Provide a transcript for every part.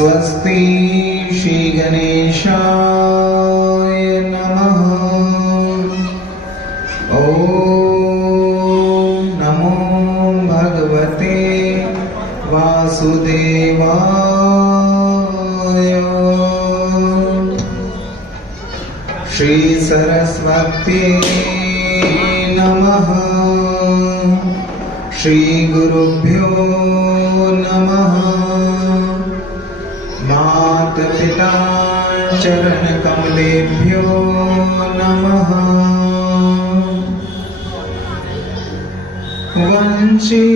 स्वस्ति श्री गणेशाय नमः। ओम नमो भगवते वासुदेवाय। श्री सरस्वती नमः। श्री गुरुभ्यो नमः। माता पिता चरण कमलेभ्यो नमः। वंशी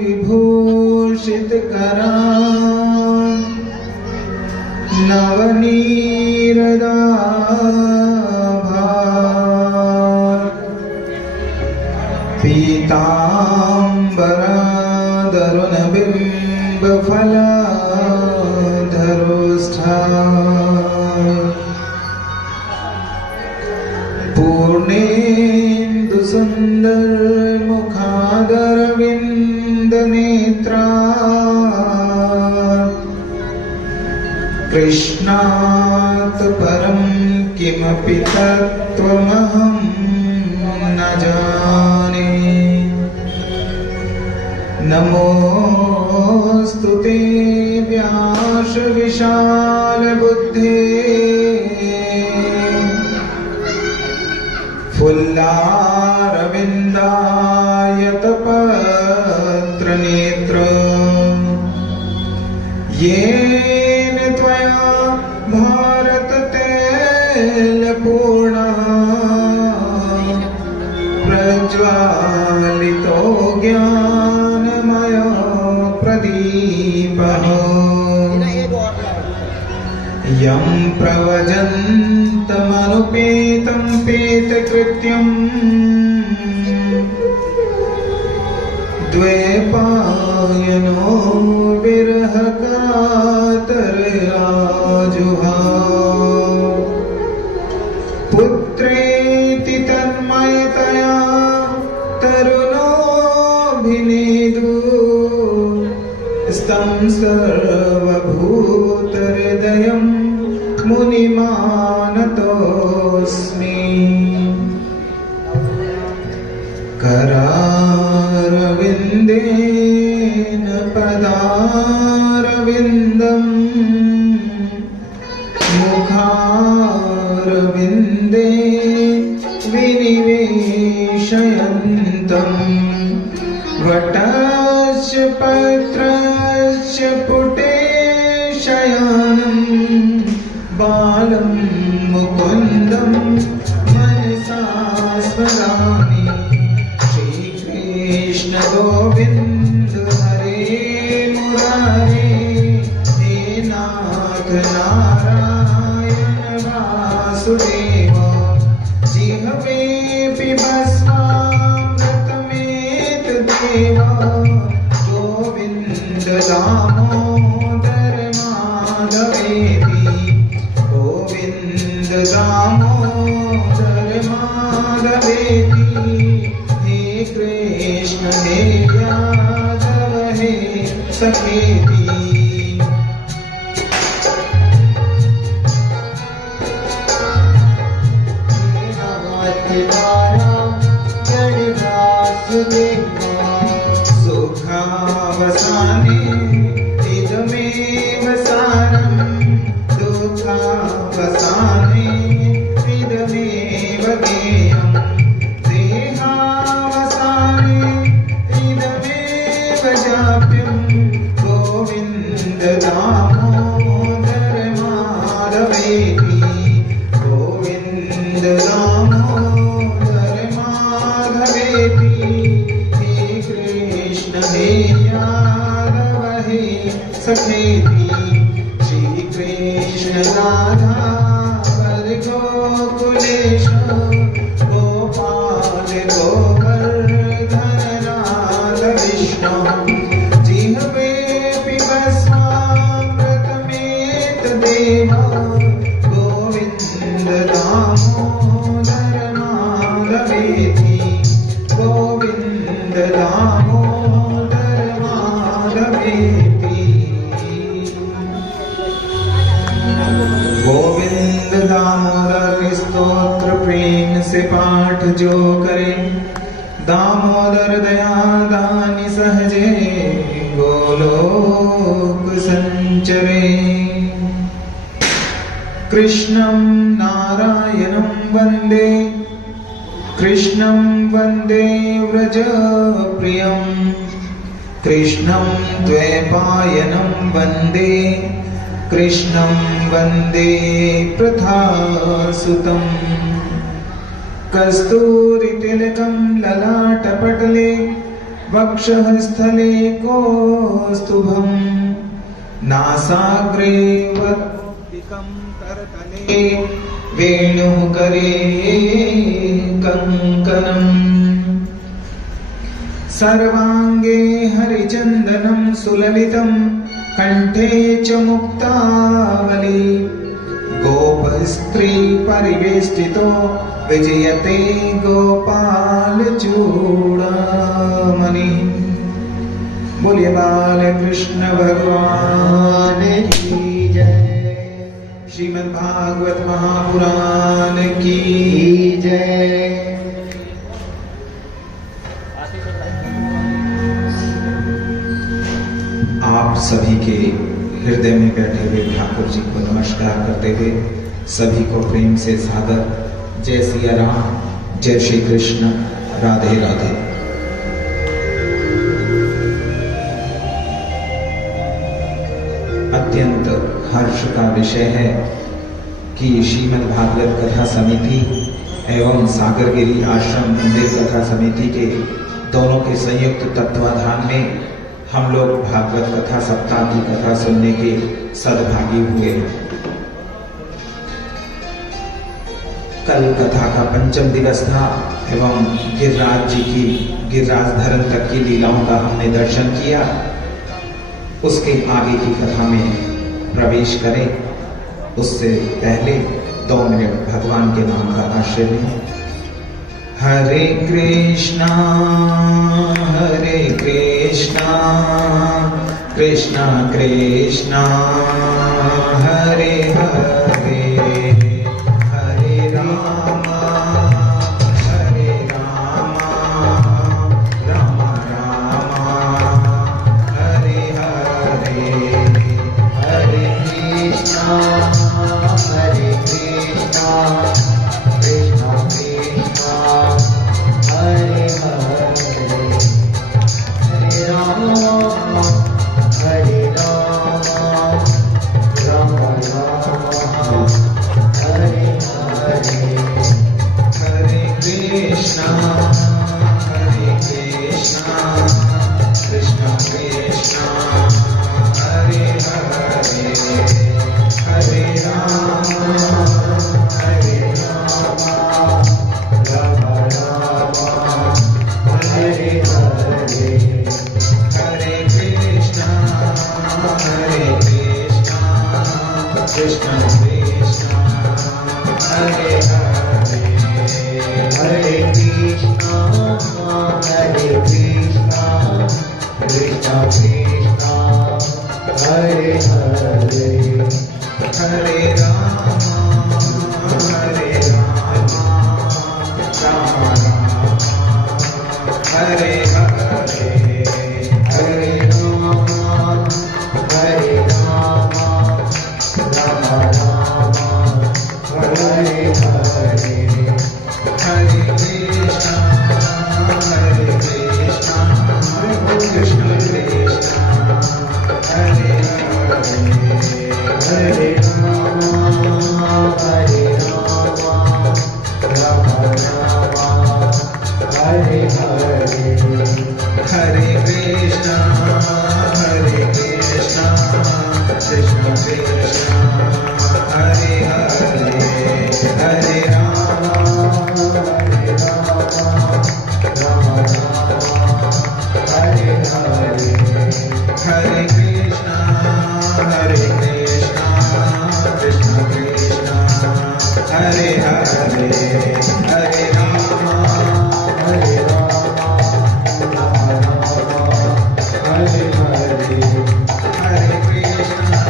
विभूषित करां नवनीरदाभार पीताम्बरादरुण बिम्बफलाधरोष्ठा पूर्णेन्दु सुन्दर मुखादरविन्द नेत्रा कृष्णात् परं किमपि तत्त्वमहं न जाने। नमोऽस्तुते व्यास विशालबुद्धे फुल्लारविन्दायतपत्रनेत्र येन त्वया भारततैलपूर्णः प्रज्वालितो ज्ञानमयो प्रदीपः यं प्रवजन्तमनुपेतं पेतकृत्यं द्वैपायनो विरहकातराजुहाव पुत्रेति तन्मयतया तरुणोऽभिनेदु स्तं सर्वभूतहृदयं मुनिमानतोऽस्मि। करारविन्देन पदारविन्दं मुखारविन्दे विनिवेशयन्तं वटस्य पत्रस्य पुटे शयानं बालं मुकुन्दं मनसा स्मरामि। श्रीकृष्ण गोविन्द हरे मुरारे हे नाथ नारायण वासुदेव। जिह्वे पिबस्वामृतमेतदेव गोविन्द दामोदर माधवेति। गोविन्द दामोदर माधवेति। हे कृष्ण हे यादव हे सखेति। सुखावसाने इदमेव सारं दुःखावसाने इदमेव ज्ञेयं देहावसाने इदमेव जाप्यं गोविन्द दामोदर माधवेति। गोविन्द दामोदर माधवेति। हे कृष्ण हे यादव हे सखेति। श्री कृष्ण राधा वर गोकुलेश गोपाल गोवर्धन नाथ विष्णु। जिह्वे पिबस्वामृतमेतदेव गोविन्द दामोदर माधवेति। गोविन्द दामोदर माधवेति। जो करे, दामोदर दया दानि सहजे, गोलोक संचरे। कृष्णं नारायणं वन्दे, कृष्णं वन्दे व्रजप्रियं, कृष्णं द्वैपायनं वन्दे, कृष्णं वन्दे प्रथासुतम्। कस्तूरितिलकं ललाटपटले, वक्षःस्थले कौस्तुभं, नासाग्रे वक्तिकं करतले, वेणुकरे कङ्कणम्। सर्वाङ्गे हरिचन्दनं सुललितं, कण्ठे च मुक्तावली, गोपस्त्री परिवेष्टितो विजयते गोपालचूडामणि। बोलिए बालकृष्ण भगवान की जय। श्रीमद्भागवत महापुराण की जय। आप सभी के हृदय में बैठे हुए ठाकुर जी को नमस्कार करते हुए सभी को प्रेम से सादर जय सिया राम, जय श्री कृष्ण, राधे राधे। अत्यंत हर्ष का विषय है कि श्रीमद् भागवत कथा समिति एवं सागरगिरी आश्रम मंदिर कथा समिति के दोनों के संयुक्त तत्वाधान में हम लोग भागवत कथा सप्ताह की कथा सुनने के सद्भागी हुए। कल कथा का पंचम दिवस था एवं गिरिराज जी की गिरिराज धरण तक की लीलाओं का हमने दर्शन किया। उसके आगे की कथा में प्रवेश करें उससे पहले 2 मिनट भगवान के नाम का आश्रय लें। हरे कृष्णा कृष्णा कृष्णा हरे हरे, हरे राम राम राम हरे हरे, हरे कृष्णा कृष्णा कृष्णा हरे हरे, हरे राम राम राम हरे हरे, हरे कृष्णा कृष्णा कृष्णा हरे हरे, हरे राम राम राम हरे हरे, हरे कृष्णा कृष्णा कृष्णा हरे हरे, हरे कृष्णा कृष्णा कृष्णा हरे हरे, हरे राम राम हरे हरे, हरे राम राम हरे हरे, हरे कृष्णा कृष्णा कृष्णा हरे हरे, हरे राम राम हरे हरे, हरे कृष्णा कृष्णा कृष्णा हरे हरे, हरे राम राम हरे हरे, हरे कृष्णा कृष्णा कृष्णा हरे हरे, हरे राम हरे हरे, हरे कृष्णा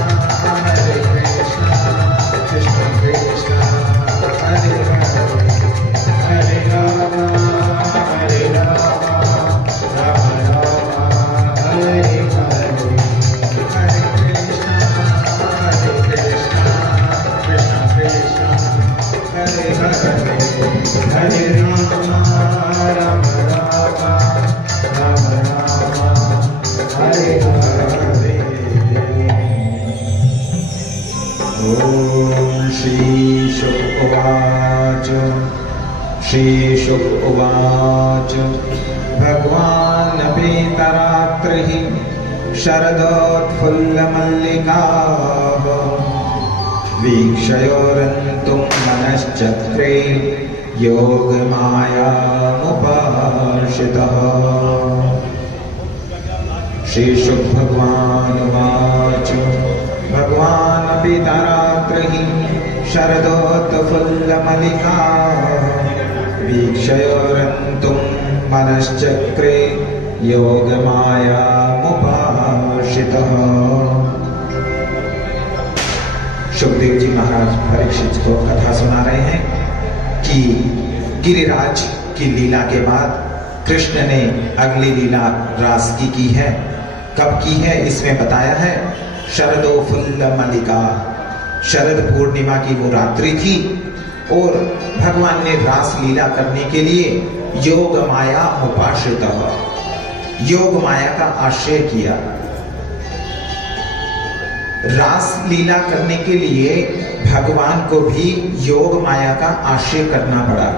कृष्णा कृष्णा ॐ श्री शुक उवाच भगवान् पीतरात्रिः शरदोत्फुल्लमल्लिकाः वीक्षयोरन्तुं मनश्चक्रे योगमायामुपाश्रितः। श्री शुक भगवान् उवाच भगवान् पीतरात्रिः शरदोत्फुल्लमल्लिकाः वीक्षयोरन्तुं मनश्चक्रे योगमायामुपाश्रितः। सुखदेव जी महाराज परीक्षित को कथा सुना रहे हैं कि गिरिराज की लीला के बाद कृष्ण ने अगली लीला रास की है। कब की है इसमें बताया है। शरदो फुल्ल मल्लिका, शरद पूर्णिमा की वो रात्रि थी और भगवान ने रास लीला करने के लिए योग माया उपाश्रितः, योग माया का आश्रय किया। रास लीला करने के लिए भगवान को भी योग माया का आश्रय करना पड़ा।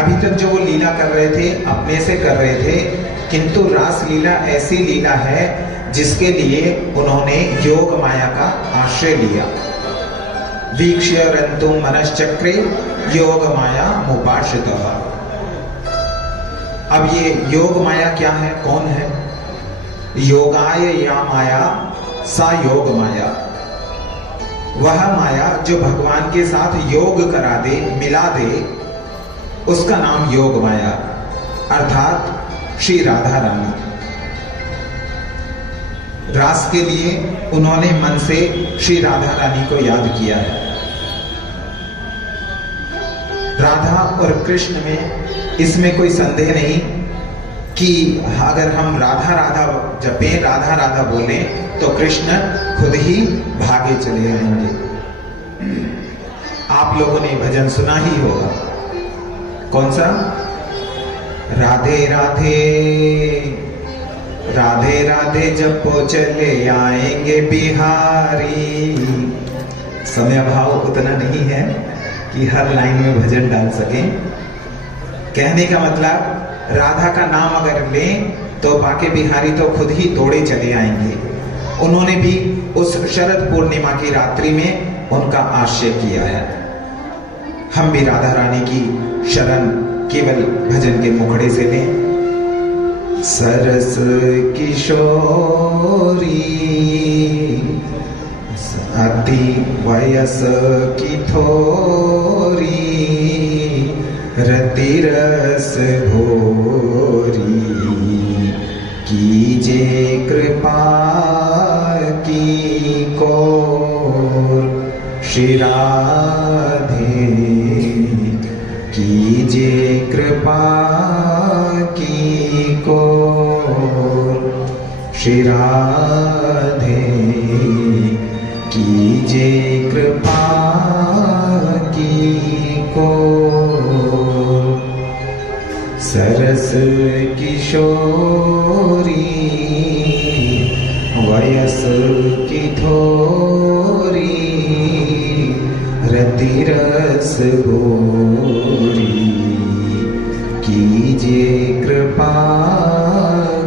अभी तक जो वो लीला कर रहे थे अपने से कर रहे थे, किंतु रास लीला ऐसी लीला है जिसके लिए उन्होंने योग माया का आश्रय लिया। वीक्ष्यरन्तुं मनश्चक्रे योग माया मुपाश्रितः। अब ये योग माया क्या है, कौन है? योगाय या माया सा योग माया, वह माया जो भगवान के साथ योग करा दे, मिला दे, उसका नाम योग माया अर्थात श्री राधा रानी। रास के लिए उन्होंने मन से श्री राधा रानी को याद किया है। राधा और कृष्ण में इसमें कोई संदेह नहीं कि अगर हम राधा राधा जपें, राधा राधा बोलें, तो कृष्ण खुद ही भागे चले आएंगे। आप लोगों ने भजन सुना ही होगा, कौन सा? राधे राधे राधे राधे जपो चले आएंगे बिहारी। समय अभाव उतना नहीं है कि हर लाइन में भजन डाल सकें। कहने का मतलब राधा का नाम अगर लें तो बाके बिहारी तो खुद ही दौड़े चले आएंगे। उन्होंने भी उस शरद पूर्णिमा की रात्रि में उनका आश्रय किया है। हम भी राधा रानी की शरण केवल भजन के मुखड़े से लें। सरस किशोरी अति वयस की थोरी रति रस भोरी कीजे कृपा की को श्री राधे कीजे कृपा की को श्री राधे कीजे कृपा की को। सरस किशोरी वयस की थोरी रति रस भोरी कीजे कृपा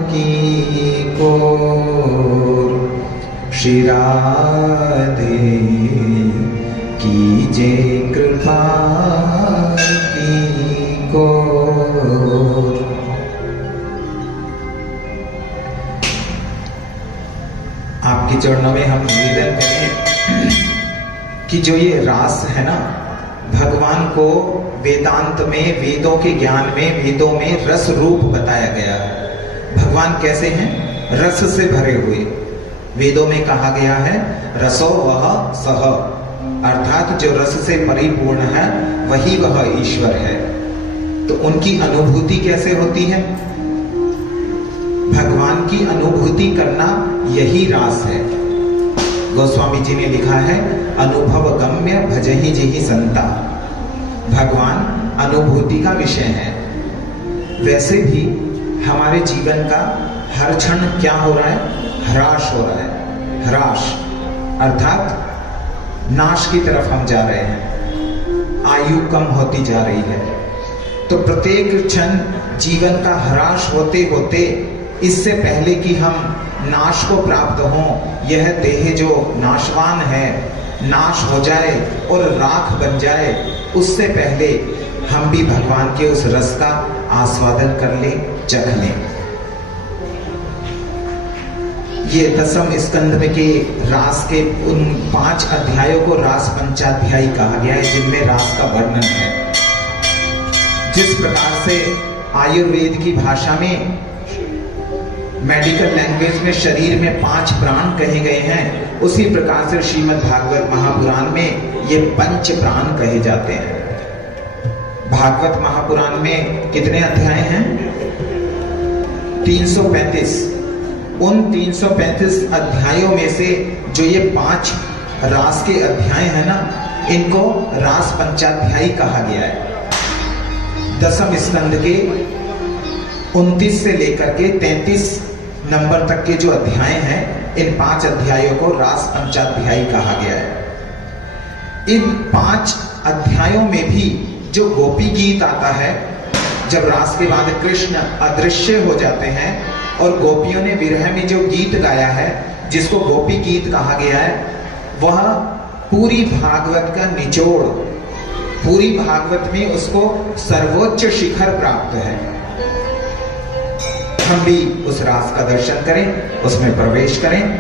की को श्री राधे कीजे कृपा की को। आपके चरणों में हम निवेदन करें कि जो ये रास है ना, भगवान को वेदांत में, वेदों के ज्ञान में, वेदों में रस रूप बताया गया है। भगवान कैसे हैं? रस से भरे हुए। वेदों में कहा गया है रसो वह सह, अर्थात जो रस से परिपूर्ण है वही वह ईश्वर है। तो उनकी अनुभूति कैसे होती है? भगवान की अनुभूति करना यही रास है। गोस्वामी जी ने लिखा है अनुभव गम्य भजहि जिहि संता। भगवान अनुभूति का विषय है। वैसे भी हमारे जीवन का हर क्षण क्या हो रहा है? ह्रास हो रहा है। ह्रास अर्थात नाश की तरफ हम जा रहे हैं, आयु कम होती जा रही है। तो प्रत्येक क्षण जीवन का ह्रास होते होते, इससे पहले कि हम नाश को प्राप्त हों, यह देह जो नाशवान है, नाश हो जाए और राख बन जाए, उससे पहले हम भी भगवान के उस रस का आस्वादन कर लें, चख लें। ये दसम स्कंद में के रास के उन 5 अध्यायों को रास पंचाध्यायी कहा गया है, जिनमें रास का वर्णन है। जिस प्रकार से आयुर्वेद की भाषा में, मेडिकल लैंग्वेज में शरीर में 5 प्राण कहे गए हैं, उसी प्रकार से श्रीमद् भागवत महापुराण में ये 5 प्राण कहे जाते हैं। भागवत महापुराण में कितने अध्याय हैं? 335। उन 335 अध्यायों में से जो ये 5 रास के अध्याय हैं ना, इनको रास पंचाध्यायी कहा गया है। दसम स्कंद के 29 से लेकर के 33 नंबर तक के जो अध्याय हैं, इन 5 अध्यायों को रास पंचाध्यायी कहा गया है। इन 5 अध्यायों में भी जो गोपी गीत आता है, जब रास के बाद कृष्ण अदृश्य हो जाते हैं और गोपियों ने विरह में जो गीत गाया है, जिसको गोपी गीत कहा गया है, वह पूरी भागवत का निचोड़, पूरी भागवत में उसको सर्वोच्च शिखर प्राप्त है। हम भी उस रास का दर्शन करें, उसमें प्रवेश करें।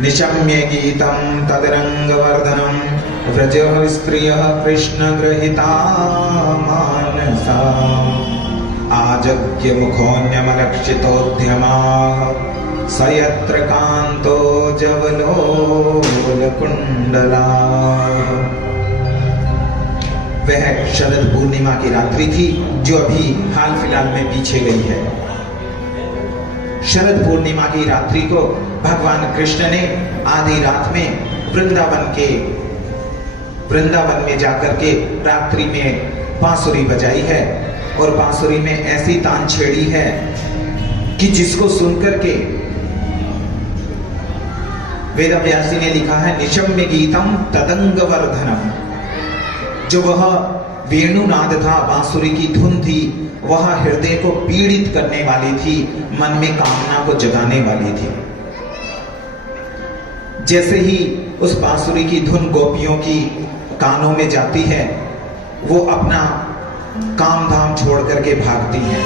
निशम्य गीतम तदरंग वर्धनम व्रज स्त्रियः कृष्ण गृहीता मानसा आजज्ञ मुखोऽन्यमलक्षितोद्यमा सयत्र कांतो जवलोल कुंडला। वह शरद पूर्णिमा की रात्रि थी, जो अभी हाल फिलहाल में पीछे गई है। शरद पूर्णिमा की रात्रि को भगवान कृष्ण ने आधी रात में वृंदावन में जाकर के रात्रि में बांसुरी बजाई है, और बांसुरी में ऐसी तान छेड़ी है कि जिसको सुनकर के वेदव्यास जी ने लिखा है, निशम्य गीतम तदंग वर्धनम। जो वह वेणुनाद था, बांसुरी की धुन थी, वह हृदय को पीड़ित करने वाली थी, मन में कामना को जगाने वाली थी। जैसे ही उस बांसुरी की धुन गोपियों की कानों में जाती है, वो अपना काम धाम छोड़ करके भागती हैं।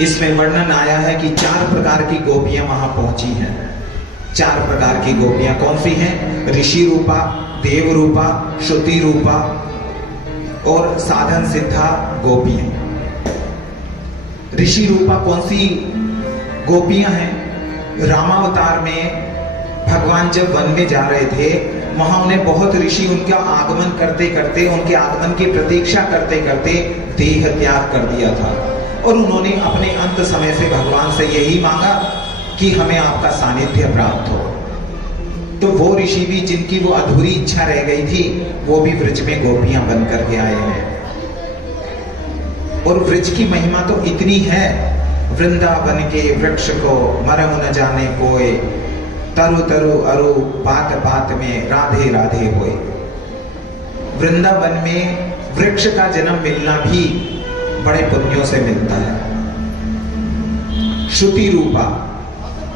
इसमें वर्णन आया है कि 4 प्रकार की गोपियां वहां पहुंची हैं। 4 प्रकार की गोपियां कौन सी हैं? ऋषि रूपा, देव रूपा, श्रुति रूपा और साधन सिद्धा गोपियां। ऋषि रूपा कौन सी गोपियां हैं? रामावतार में भगवान जब वन में जा रहे थे, वहां उन्हें बहुत ऋषि उनका आगमन करते करते, उनके आगमन की प्रतीक्षा करते करते देह त्याग कर दिया था, और उन्होंने अपने अंत समय से भगवान से यही मांगा कि हमें आपका सानिध्य प्राप्त हो। तो वो ऋषि भी, जिनकी वो अधूरी इच्छा रह गई थी, वो भी व्रज में गोपियां बन करके आए हैं। और व्रज की महिमा तो इतनी है, वृंदावन के वृक्ष को मरम न जाने कोय, तरु तरु अरु पात पात में राधे राधे होए। वृंदावन में वृक्ष का जन्म मिलना भी बड़े पुण्यों से मिलता है। श्रुति रूपा,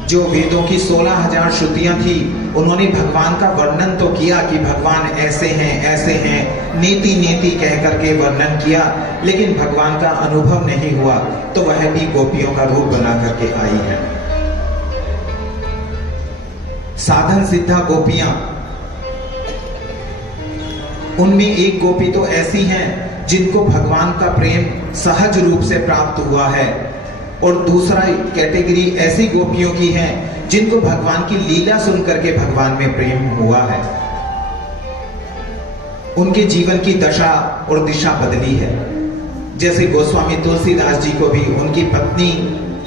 जो वेदों की 16,000 श्रुतियां थी, उन्होंने भगवान का वर्णन तो किया कि भगवान ऐसे हैं, नीति नीति कह करके वर्णन किया, लेकिन भगवान का अनुभव नहीं हुआ, तो वह भी गोपियों का रूप बना करके आई है। साधन सिद्धा गोपियां, उनमें एक गोपी तो ऐसी हैं जिनको भगवान का प्रेम सहज रूप से प्राप्त हुआ है, और दूसरा कैटेगरी ऐसी गोपियों की है जिनको भगवान की लीला सुन करके भगवान में प्रेम हुआ है। उनके जीवन की दशा और दिशा बदली है। जैसे गोस्वामी तुलसीदास जी को भी उनकी पत्नी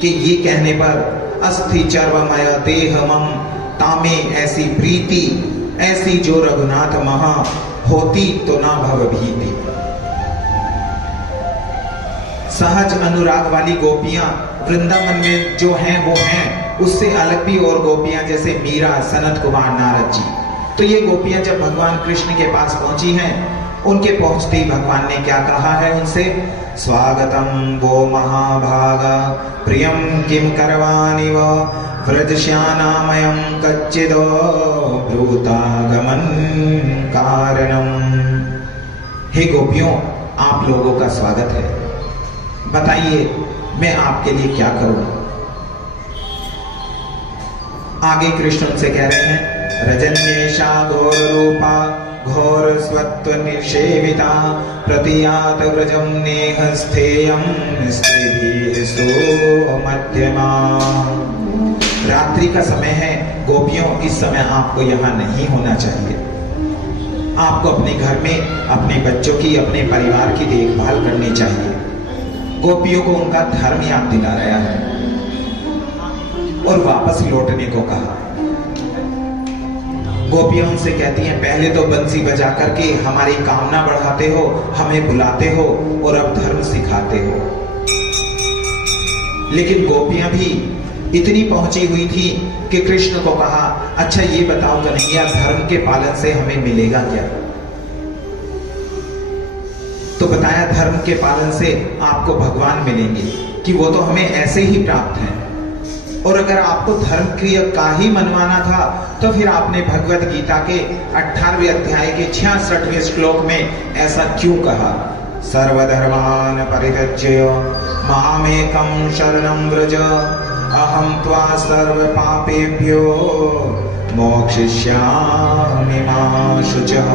के ये कहने पर, अस्थि चर्वमय देह मम तामे ऐसी प्रीति, ऐसी जो रघुनाथ महा होती तो ना भव भीति। सहज अनुराग वाली गोपियां वृंदावन में जो हैं वो हैं, उससे अलग भी और गोपियां जैसे मीरा, सनत कुमार, नारद जी। तो ये गोपियां जब भगवान कृष्ण के पास पहुंची हैं, उनके पहुंचते ही भगवान ने क्या कहा है उनसे, स्वागतम वो महाभागा प्रियम किम करवाणि व व्रजश्यानामयं कच्चिदो ब्रूतागमन कारणम। हे गोपियों, आप लोगों का स्वागत है, बताइए मैं आपके लिए क्या करूं। आगे कृष्ण उनसे कह रहे हैं, रजन्येषा घोर रूपा घोर स्वत्व निषेविता प्रतियात व्रजम नेहस्थेयं स्त्रीभिः सो मध्यमा। रात्रि का समय है गोपियों, इस समय आपको यहाँ नहीं होना चाहिए। आपको अपने घर में अपने बच्चों की, अपने परिवार की देखभाल करनी चाहिए। गोपियों को उनका धर्म याद दिला रहा है और वापस लौटने को कहा। गोपियां उनसे कहती हैं, पहले तो बंसी बजा करके हमारी कामना बढ़ाते हो, हमें बुलाते हो और अब धर्म सिखाते हो। लेकिन गोपियां भी इतनी पहुंची हुई थी कि कृष्ण को कहा, अच्छा ये बताओ कन्हैया, धर्म के पालन से हमें मिलेगा क्या। तो बताया, धर्म के पालन से आपको भगवान मिलेंगे, कि वो तो हमें ऐसे ही प्राप्त है। और अगर आपको धर्म क्रिया का ही मनवाना था तो फिर आपने भगवत गीता के 18वें अध्याय के 66वें श्लोक में ऐसा क्यों कहा, सर्वधर्मान परित्यज्य मामेकं शरणं व्रज अहं त्वा सर्व पापेभ्यो मोक्षयिष्यामि मा शुचः।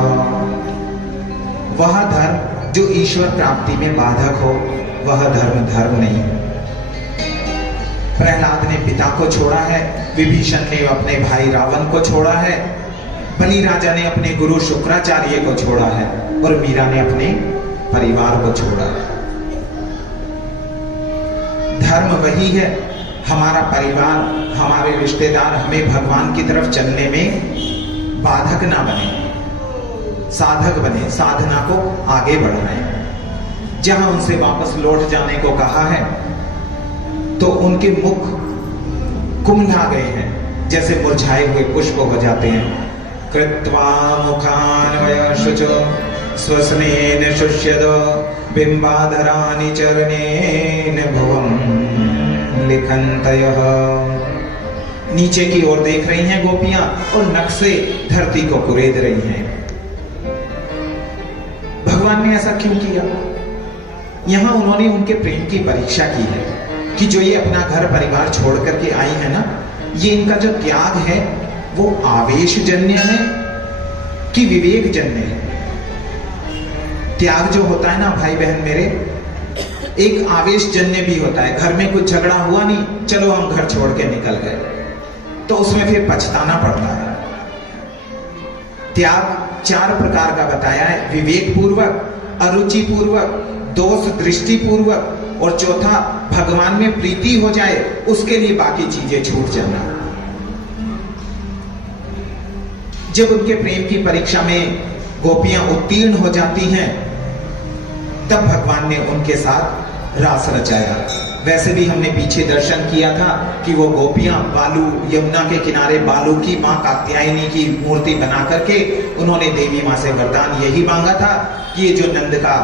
वह धर्म जो ईश्वर प्राप्ति में बाधक हो, वह धर्म धर्म नहीं है। प्रहलाद ने पिता को छोड़ा है, विभीषण ने अपने भाई रावण को छोड़ा है, बलि राजा ने अपने गुरु शुक्राचार्य को छोड़ा है और मीरा ने अपने परिवार को छोड़ा है। धर्म वही है, हमारा परिवार, हमारे रिश्तेदार हमें भगवान की तरफ चलने में बाधक ना बने, साधक बने, साधना को आगे बढ़ाएं। जहां उनसे वापस लौट जाने को कहा है तो उनके मुख कुम्हला गए हैं, जैसे मुरझाए हुए पुष्प हो जाते हैं। कृत्वा मुखान्वय शुचो स्वस्नेन शुष्यद बिंबाधरानि चरणेन भुवं लिखन्तयः। नीचे की ओर देख रही हैं गोपियां और नख से धरती को कुरेद रही हैं। भगवान ने ऐसा क्यों किया? यहां उन्होंने उनके प्रेम की परीक्षा की है कि जो ये अपना घर परिवार छोड़ करके आई है ना, ये इनका जो त्याग है वो आवेश जन्य है कि विवेक जन्य है। त्याग जो होता है ना भाई बहन मेरे, एक आवेश जन्य भी होता है। घर में कुछ झगड़ा हुआ नहीं, चलो हम घर छोड़ के निकल गए, तो उसमें फिर पछताना पड़ता है। त्याग 4 प्रकार का बताया है, विवेक पूर्वक, अरुचि पूर्वक, दोष दृष्टि पूर्वक और चौथा भगवान में प्रीति हो जाए उसके लिए बाकी चीजें छूट जाना। जब उनके प्रेम की परीक्षा में गोपियां उत्तीर्ण हो जाती हैं, तब भगवान ने उनके साथ रास रचाया। वैसे भी हमने पीछे दर्शन किया था कि वो गोपियां बालू, यमुना के किनारे बालू की मां कात्यायनी की मूर्ति बना करके उन्होंने देवी मां से वरदान यही मांगा था कि ये जो नंद का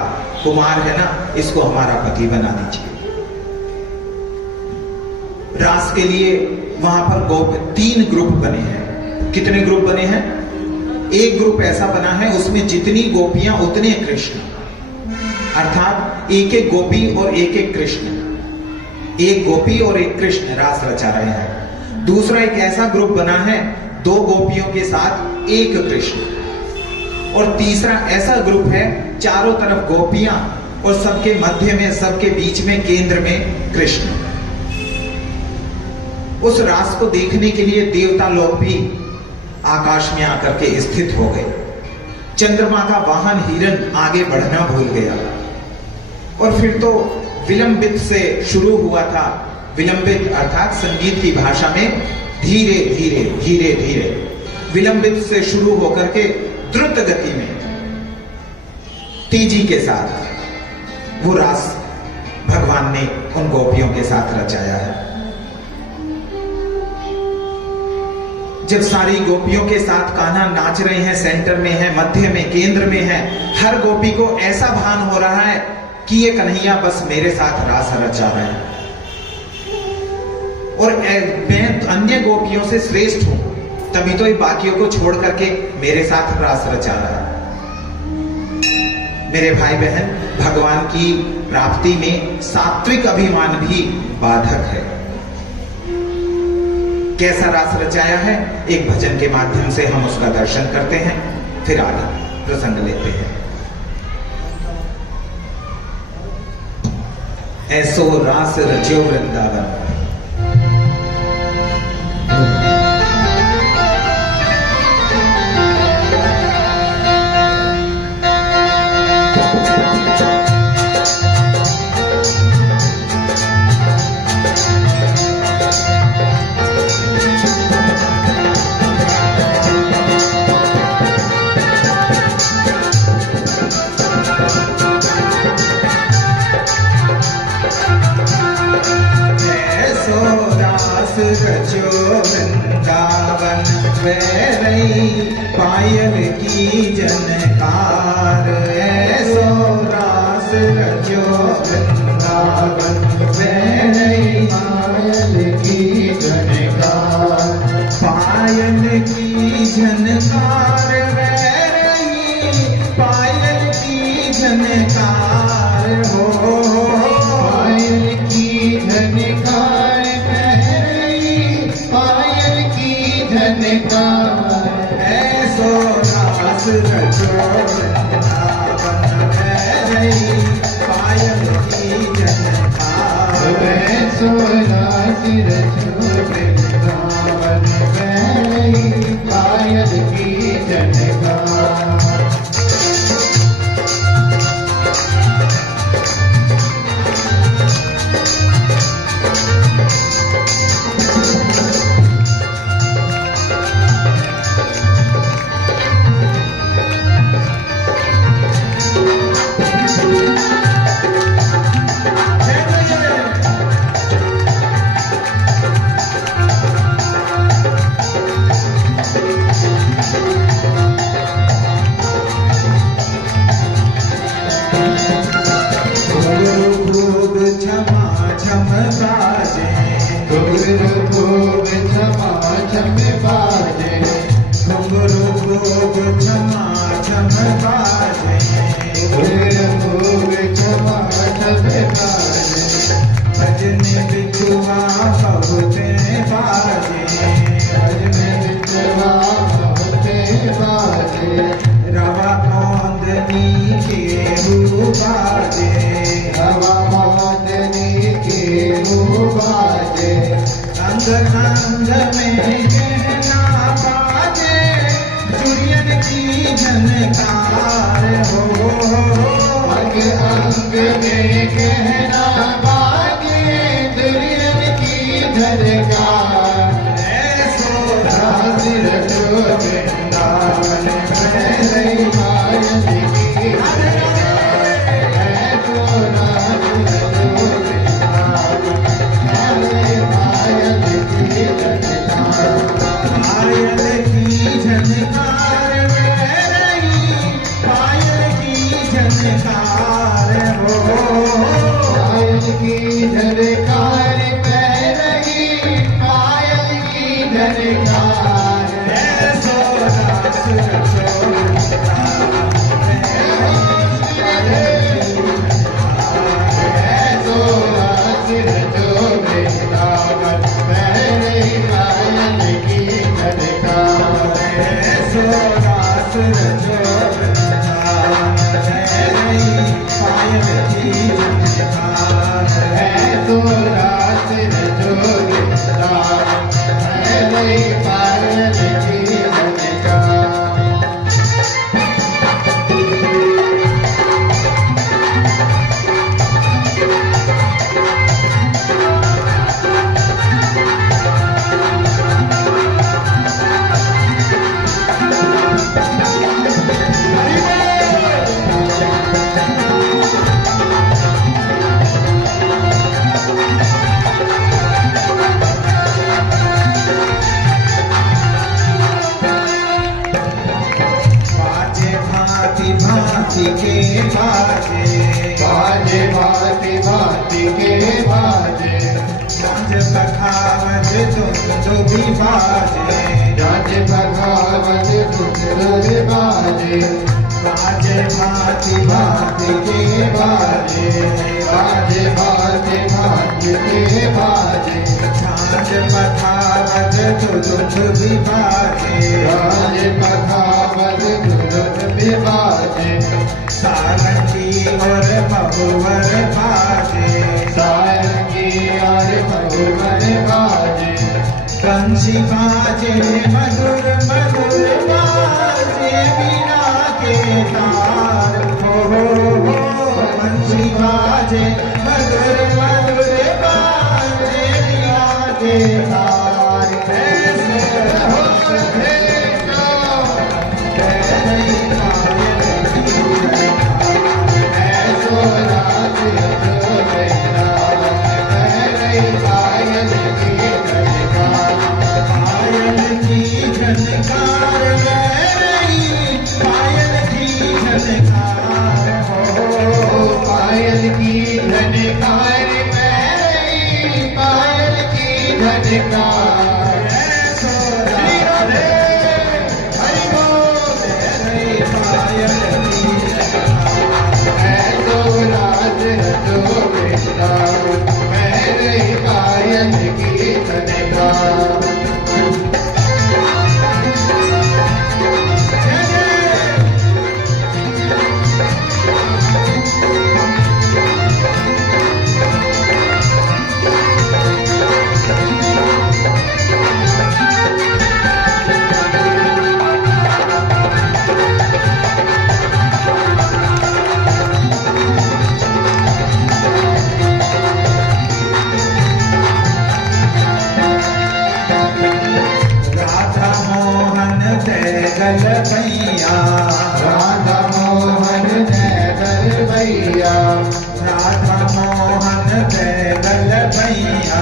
कुमार है ना, इसको हमारा पति बना दीजिए। रास के लिए वहां पर 3 ग्रुप बने हैं। कितने ग्रुप बने हैं? एक ग्रुप ऐसा बना है उसमें जितनी गोपियां उतने कृष्ण, अर्थात एक एक गोपी और एक एक कृष्ण, एक गोपी और एक कृष्ण रास रचा रहे हैं। दूसरा एक ऐसा ग्रुप बना है 2 गोपियों के साथ एक कृष्ण, और तीसरा ऐसा ग्रुप है चारों तरफ गोपियां और सबके मध्य में, सबके बीच में, केंद्र में कृष्ण। उस रास को देखने के लिए देवता लोग भी आकाश में आकर के स्थित हो गए। चंद्रमा का वाहन हिरण आगे बढ़ना भूल गया और फिर तो विलंबित से शुरू हुआ था। विलंबित अर्थात संगीत की भाषा में धीरे धीरे धीरे धीरे, विलंबित से शुरू होकर के द्रुत गति में, तेजी के साथ वो रास भगवान ने उन गोपियों के साथ रचाया है। जब सारी गोपियों के साथ कान्हा नाच रहे हैं, सेंटर में है, मध्य में, केंद्र में है, हर गोपी को ऐसा भान हो रहा है कि ये कन्हैया बस मेरे साथ रास रचा रहा है और मैं अन्य गोपियों से श्रेष्ठ हूं, तभी तो ये बाकियों को छोड़ करके मेरे साथ रास रचा रहा है। मेरे भाई बहन, भगवान की प्राप्ति में सात्विक अभिमान भी बाधक है। कैसा रास रचाया है, एक भजन के माध्यम से हम उसका दर्शन करते हैं, फिर आगे प्रसंग लेते हैं। ऐसो रास रच्यो वृंदावन, रचो वृंदावन वैरई पायल की जनकार। ऐसो रास रचो वृंदावन वैरई पायल की जनकार। पायल की झनकार वैरई पायल की झनकार हो। पायल की झनकार ऐसो रास रचो वृंदावन वैरई पायल की जनकार। ऐसो रास रचो वृंदावन वैरई पायल की जनकार। भांति के बाजे, बाजे भांति भांति के बाजे, जंज बखावत धुंध भी बाजे, जंज बखावत धुंध बाजे, बाजे भांति भांति के बाजे, बाजे भांति भांति के बाजे, झांझ बखावत धुंध भी बाजे, झांझ बखावत धुंध भी बाजे, सारंगी और बहुवर बाजे, सारंगी और बहुवर बाजे, बंसी बाजे मधुर मधुर बाजे वीणा के तार, हो बंसी बाजे मधुर मधुर बाजे वीणा के तार, ऐसे हो भेजो ऐसी पायल की झनकार, पायल की झनकार पायल की झनकार, हो पायल की झनकार पायल की झनकार, हरि बोल पायल की ऐसो राज जो वृंदावन मेरे पायल की झनकार। गल भैया, राधा मोहन जय गल भैया, राधा मोहन जय गल भैया,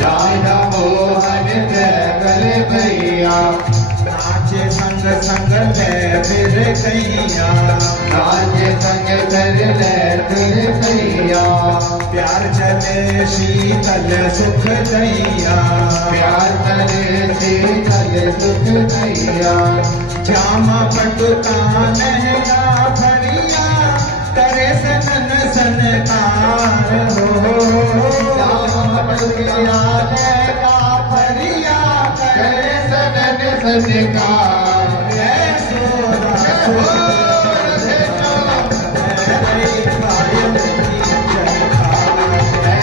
राधा मोहन जय गल भैया, नाचे संग संग ले फिर गैया, नाचे संग कर ले फिर भैया, प्यार चले शीतल सुख दैया, प्यार चले शीतल सुख दैया, जामा पटुका लहंगा भरिया करे सनन सनकार, हो जामा पटुका लहंगा भरिया करे सनन सनकार, ऐसो रास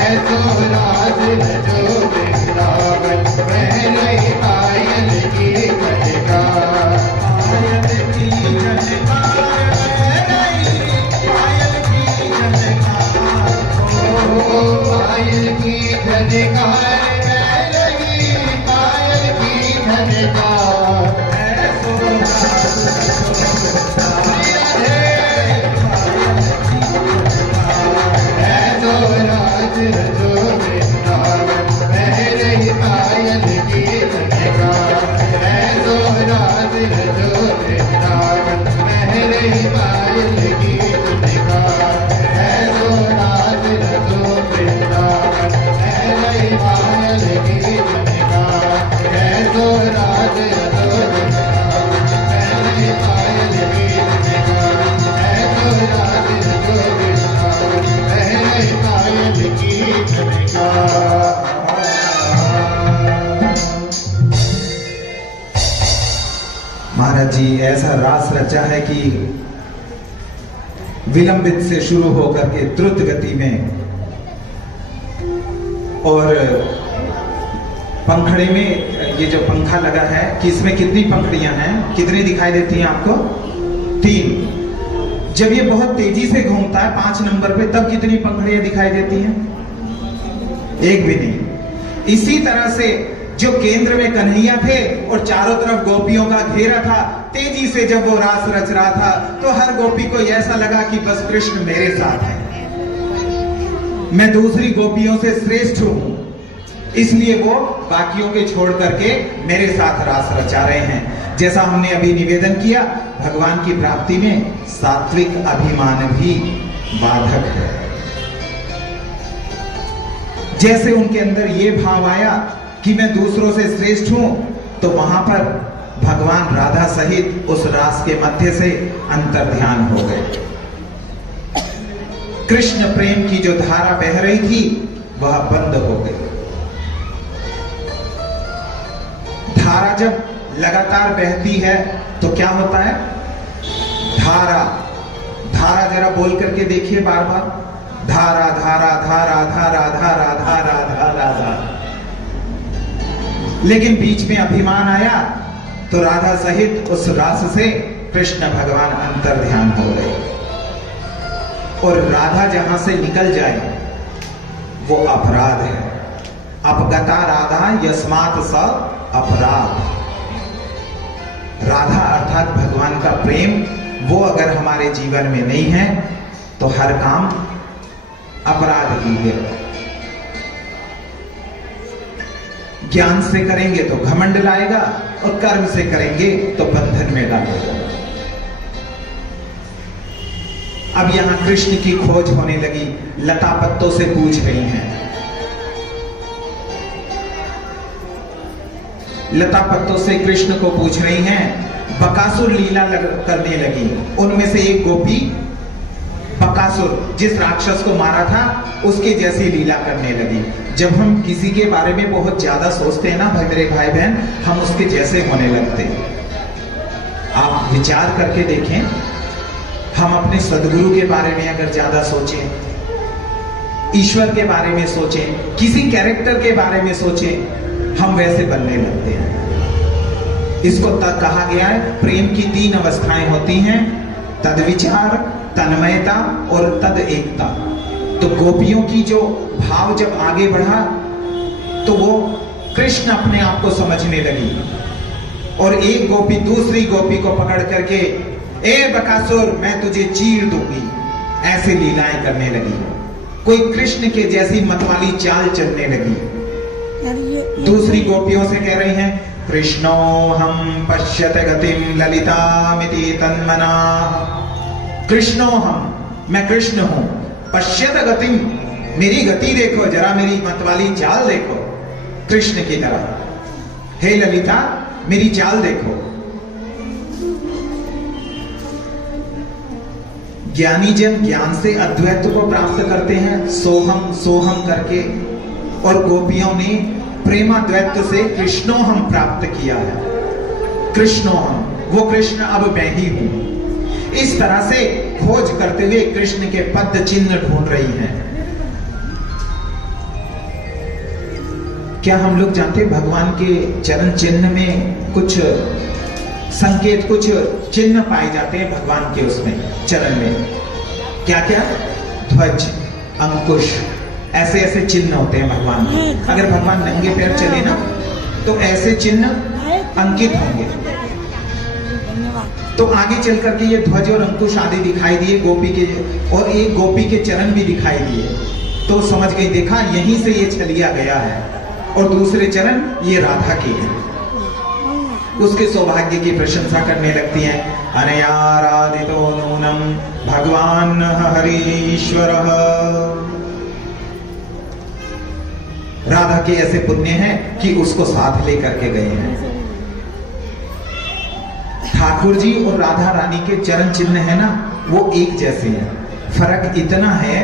ऐसो राज जो वृंदावन मेरे पायल की झनकार, पायल की झनकार, पायल की झनकार, ओ पायल की झनकार पायल की झनकार, ऐसो ऐसो राज जो वृंदावन मेरे पायल की झनकार, ऐसो राज जो वृंदावन मेरे पायल की झनकार, ऐसो राज जो वृंदावन मेरे पायल की झनकार, ऐसो राज जो वृंदावन मेरे पायल की झनकार, ऐसो राज जो वृंदावन मेरे पायल की झनकार। महाराज जी ऐसा रास रचा है कि विलंबित से शुरू होकर के द्रुत गति में, और पंखड़ी में ये जो पंखा लगा है कि इसमें कितनी पंखड़ियां हैं, कितनी दिखाई देती हैं आपको? 3। जब ये बहुत तेजी से घूमता है 5 नंबर पे, तब कितनी पंखड़ियां दिखाई देती हैं? 1 भी नहीं। इसी तरह से जो केंद्र में कन्हैया थे और चारों तरफ गोपियों का घेरा था, तेजी से जब वो रास रच रहा था तो हर गोपी को ऐसा लगा कि बस कृष्ण मेरे साथ है, मैं दूसरी गोपियों से श्रेष्ठ हूं। इसलिए वो बाकियों के छोड़ करके मेरे साथ रास रचा रहे हैं। जैसा हमने अभी निवेदन किया, भगवान की प्राप्ति में सात्विक अभिमान भी बाधक है। जैसे उनके अंदर ये भाव आया कि मैं दूसरों से श्रेष्ठ हूं, तो वहां पर भगवान राधा सहित उस रास के मध्य से अंतर्ध्यान हो गए। कृष्ण प्रेम की जो धारा बह रही थी वह बंद हो गई। धारा जब लगातार बहती है तो क्या होता है? धारा धारा जरा बोल करके देखिए बार बार, धारा धारा धारा धारा धारा धारा धारा धारा। लेकिन बीच में अभिमान आया तो राधा सहित उस रास से कृष्ण भगवान अंतर्ध्यान हो गए। और राधा जहां से निकल जाए वो अपराध है। अपगता राधा यस्मात् स अपराध। राधा अर्थात भगवान का प्रेम, वो अगर हमारे जीवन में नहीं है तो हर काम अपराध ही है। ज्ञान से करेंगे तो घमंड लाएगा और कर्म से करेंगे तो बंधन में डालेगा। अब यहां कृष्ण की खोज होने लगी, लता पत्तों से पूछ रही हैं। लता पत्तों से कृष्ण को पूछ रही हैं। बकासुर लीला करने लगी। उनमें से एक गोपी बकासुर, जिस राक्षस को मारा था, उसके जैसी लीला करने लगी। जब हम किसी के बारे में बहुत ज्यादा सोचते हैं ना मेरे भाई बहन, हम उसके जैसे होने लगते हैं। आप विचार करके देखें, हम अपने सदगुरु के बारे में अगर ज्यादा सोचें, ईश्वर के बारे में सोचें, किसी कैरेक्टर के बारे में सोचें, हम वैसे बनने लगते हैं। इसको तक कहा गया है, प्रेम की 3 अवस्थाएं होती हैं, तद विचार, तन्मयता और तद एकता। तो गोपियों की जो भाव जब आगे बढ़ा तो वो कृष्ण अपने आप को समझने लगी और एक गोपी दूसरी गोपी को पकड़ करके, ए बकासुर मैं तुझे चीर दूंगी, ऐसे लीलाएं करने लगी। कोई कृष्ण के जैसी मतवाली चाल चलने लगी। दूसरी गोपियों से कह रही हैं, कृष्णो हम पश्यत गतिम ललितामिति तन्मना। कृष्णो हम, मैं कृष्ण हूं, पश्यत गतिम, मेरी गति देखो, जरा मेरी मतवाली चाल देखो कृष्ण की तरह। हे ललिता मेरी चाल देखो। ज्ञानी जन ज्ञान से अद्वैत को प्राप्त करते हैं, सोहम सोहम करके, और गोपियों ने प्रेमाद्वैत से कृष्णोहम प्राप्त किया है। कृष्णोहम, वो कृष्ण अब मैं ही हूं। इस तरह से खोज करते हुए कृष्ण के पद चिन्ह ढूंढ रही हैं। क्या हम लोग जानते हैं भगवान के चरण चिन्ह में कुछ संकेत, कुछ चिन्ह पाए जाते हैं भगवान के उसमें चरण में? क्या क्या? ध्वज, अंकुश, ऐसे ऐसे चिन्ह होते हैं भगवान के। अगर भगवान नंगे पैर चले ना तो ऐसे चिन्ह अंकित होंगे। तो आगे चल करके ये ध्वज और अंकुश आदि दिखाई दिए गोपी के, और एक गोपी के चरण भी दिखाई दिए। तो समझ गई, देखा यहीं से ये छलिया गया है, और दूसरे चरण ये राधा के हैं। उसके सौभाग्य की प्रशंसा करने लगती हैं। अनयाराधितो नूनम भगवान हरीश्वरः। राधा के ऐसे पुण्य हैं कि उसको साथ लेकर के गए हैं। ठाकुर जी और राधा रानी के चरण चिन्ह है ना, वो एक जैसे हैं। फर्क इतना है,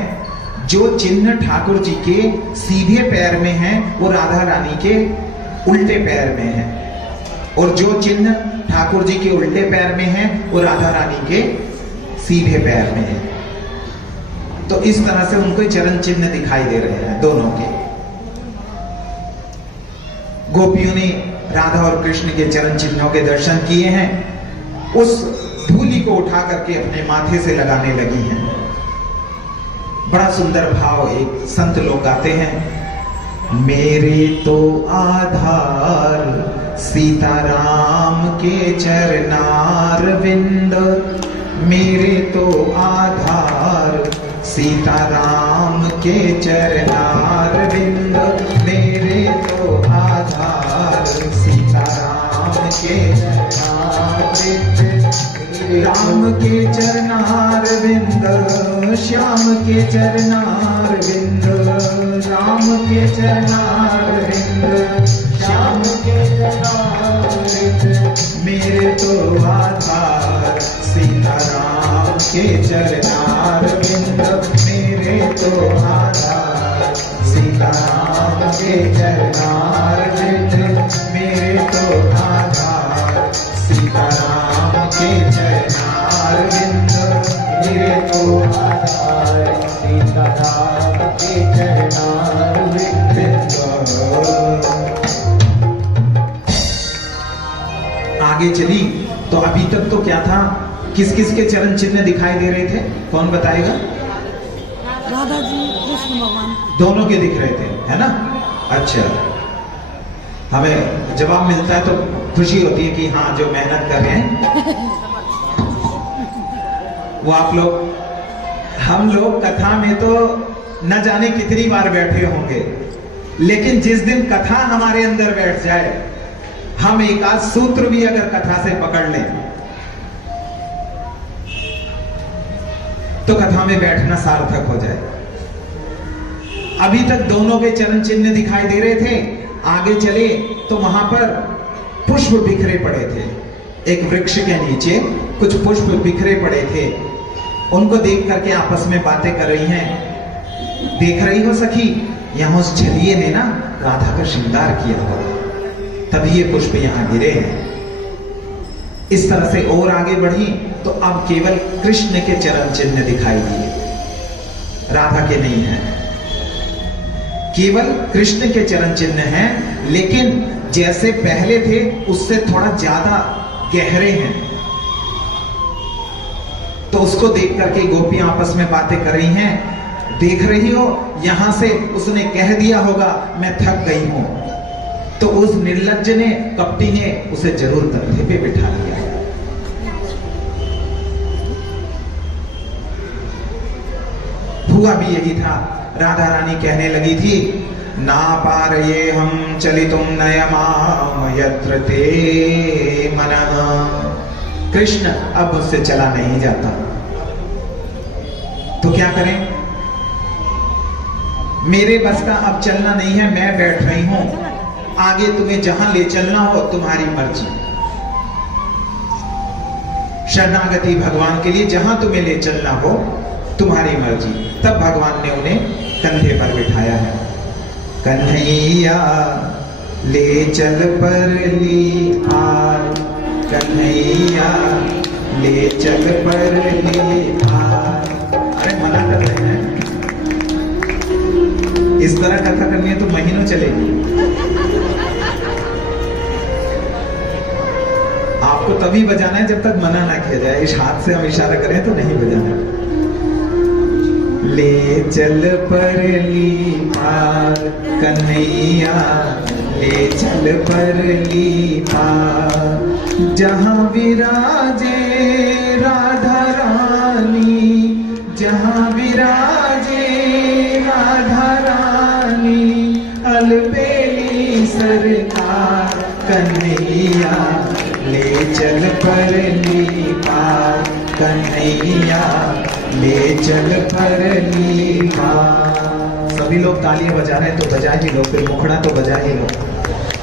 जो चिन्ह ठाकुर जी के सीधे पैर में है वो राधा रानी के उल्टे पैर में है, और जो चिन्ह ठाकुर जी के उल्टे पैर में है वो राधा रानी के सीधे पैर में है। तो इस तरह से उनको चरण चिन्ह दिखाई दे रहे हैं दोनों के। गोपियों ने राधा और कृष्ण के चरण चिन्हों के दर्शन किए हैं। उस धूलि को उठा करके अपने माथे से लगाने लगी हैं। बड़ा सुंदर भाव एक संत लोग गाते हैं। मेरे तो आधार सीताराम के चरनार विंद, मेरे तो आधार सीताराम के चरनार विंद, मेरे के चरणामृत, राम के चरणारविंद, श्याम के चरणारविंद, राम के चरणारविंद, श्याम के चरणारविंद, मेरे तो आधार सीताराम के चरणारविंद, मेरे तो आधार सीताराम के चरणारविंद, मेरे तो आधार सीताराम के चरणारविंद, मेरे तो आधार सीताराम के चरणारविंद। आगे चली तो अभी तक तो क्या था, किस किस के चरण चिन्ह दिखाई दे रहे थे, कौन बताएगा? राधा जी, कृष्ण भगवान दोनों के दिख रहे थे, है ना? अच्छा, हमें जवाब मिलता है तो खुशी होती है कि हाँ, जो मेहनत कर रहे हैं वो आप लोग। हम लोग कथा में तो न जाने कितनी बार बैठे होंगे, लेकिन जिस दिन कथा हमारे अंदर बैठ जाए, हम एक आध सूत्र भी अगर कथा से पकड़ लें तो कथा में बैठना सार्थक हो जाए। अभी तक दोनों के चरण चिन्ह दिखाई दे रहे थे। आगे चले तो वहां पर पुष्प बिखरे पड़े थे। एक वृक्ष के नीचे कुछ पुष्प बिखरे पड़े थे, उनको देख करके आपस में बातें कर रही हैं। देख रही हो सखी, यहां उस छलिए ने ना राधा का श्रृंगार किया हो, तभी ये पुष्प यहां गिरे हैं। इस तरह से और आगे बढ़ी तो अब केवल कृष्ण के चरण चिन्ह दिखाई दिए, राधा के नहीं है। केवल कृष्ण के चरण चिन्ह हैं, लेकिन जैसे पहले थे उससे थोड़ा ज्यादा गहरे हैं। तो उसको देख करके गोपियां आपस में बातें कर रही हैं। देख रही हो, यहां से उसने कह दिया होगा मैं थक गई हूं, तो उस निर्लज्ज ने, कपटी ने उसे जरूर कंधे पे बिठा लिया। हुआ भी यही था। राधा रानी कहने लगी थी, ना पार ये हम चलितुम नयमाम यत्र ते मनः। कृष्ण अब मुझसे चला नहीं जाता, तो क्या करें? मेरे बस का अब चलना नहीं है, मैं बैठ रही हूं। आगे तुम्हें जहां ले चलना हो तुम्हारी मर्जी। शरणागति भगवान के लिए, जहां तुम्हें ले चलना हो तुम्हारी मर्जी। तब भगवान ने उन्हें कंधे पर बिठाया है। कन्हैया ले चल परली आर, कन्हैया ले चल परली आर। अरे मना कर रहे हैं, इस तरह कथा करनी है तो महीनों चलेगी। आपको तभी बजाना है जब तक मना ना किया जाए। इस हाथ से हम इशारा करें तो नहीं बजाना। ले चल परली पार, कन्हैया ले चल परली पार, जहां विराजे राधा रानी, जहां विराजे राधा रानी, अलबेली सरकार। कन्हैया ले चल परली पार, कन्हैया ले चल परली पार। सभी लोग तालियां बजा रहे हैं तो बजा ही लो, फिर मुखड़ा तो बजा ही लो।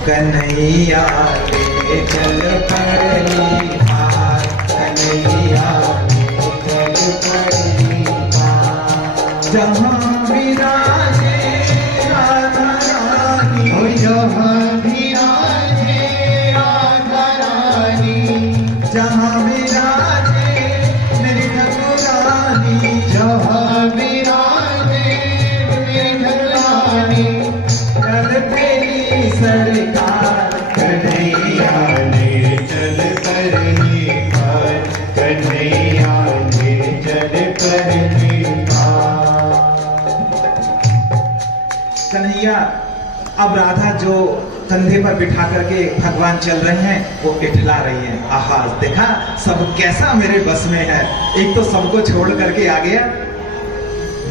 कन्हैया ले चल परली पार, कन्हैया ले चल परली पार, जहां विराजे राधा रानी, ओ जहां विराजे राधा रानी, जहां विराजे मेरी ठाकुरानी, जहां विराजे मेरी ठाकुरानी, चल तेरी सरकार। कन्हैया ले चल परली पार, कन्हैया ले चल परली पार। कन्हैया, अब राधा जो कंधे पर बिठा करके भगवान चल रहे हैं वो इठला रही हैं। आहा, देखा सब कैसा मेरे बस में है। एक तो सबको छोड़ करके आ गया,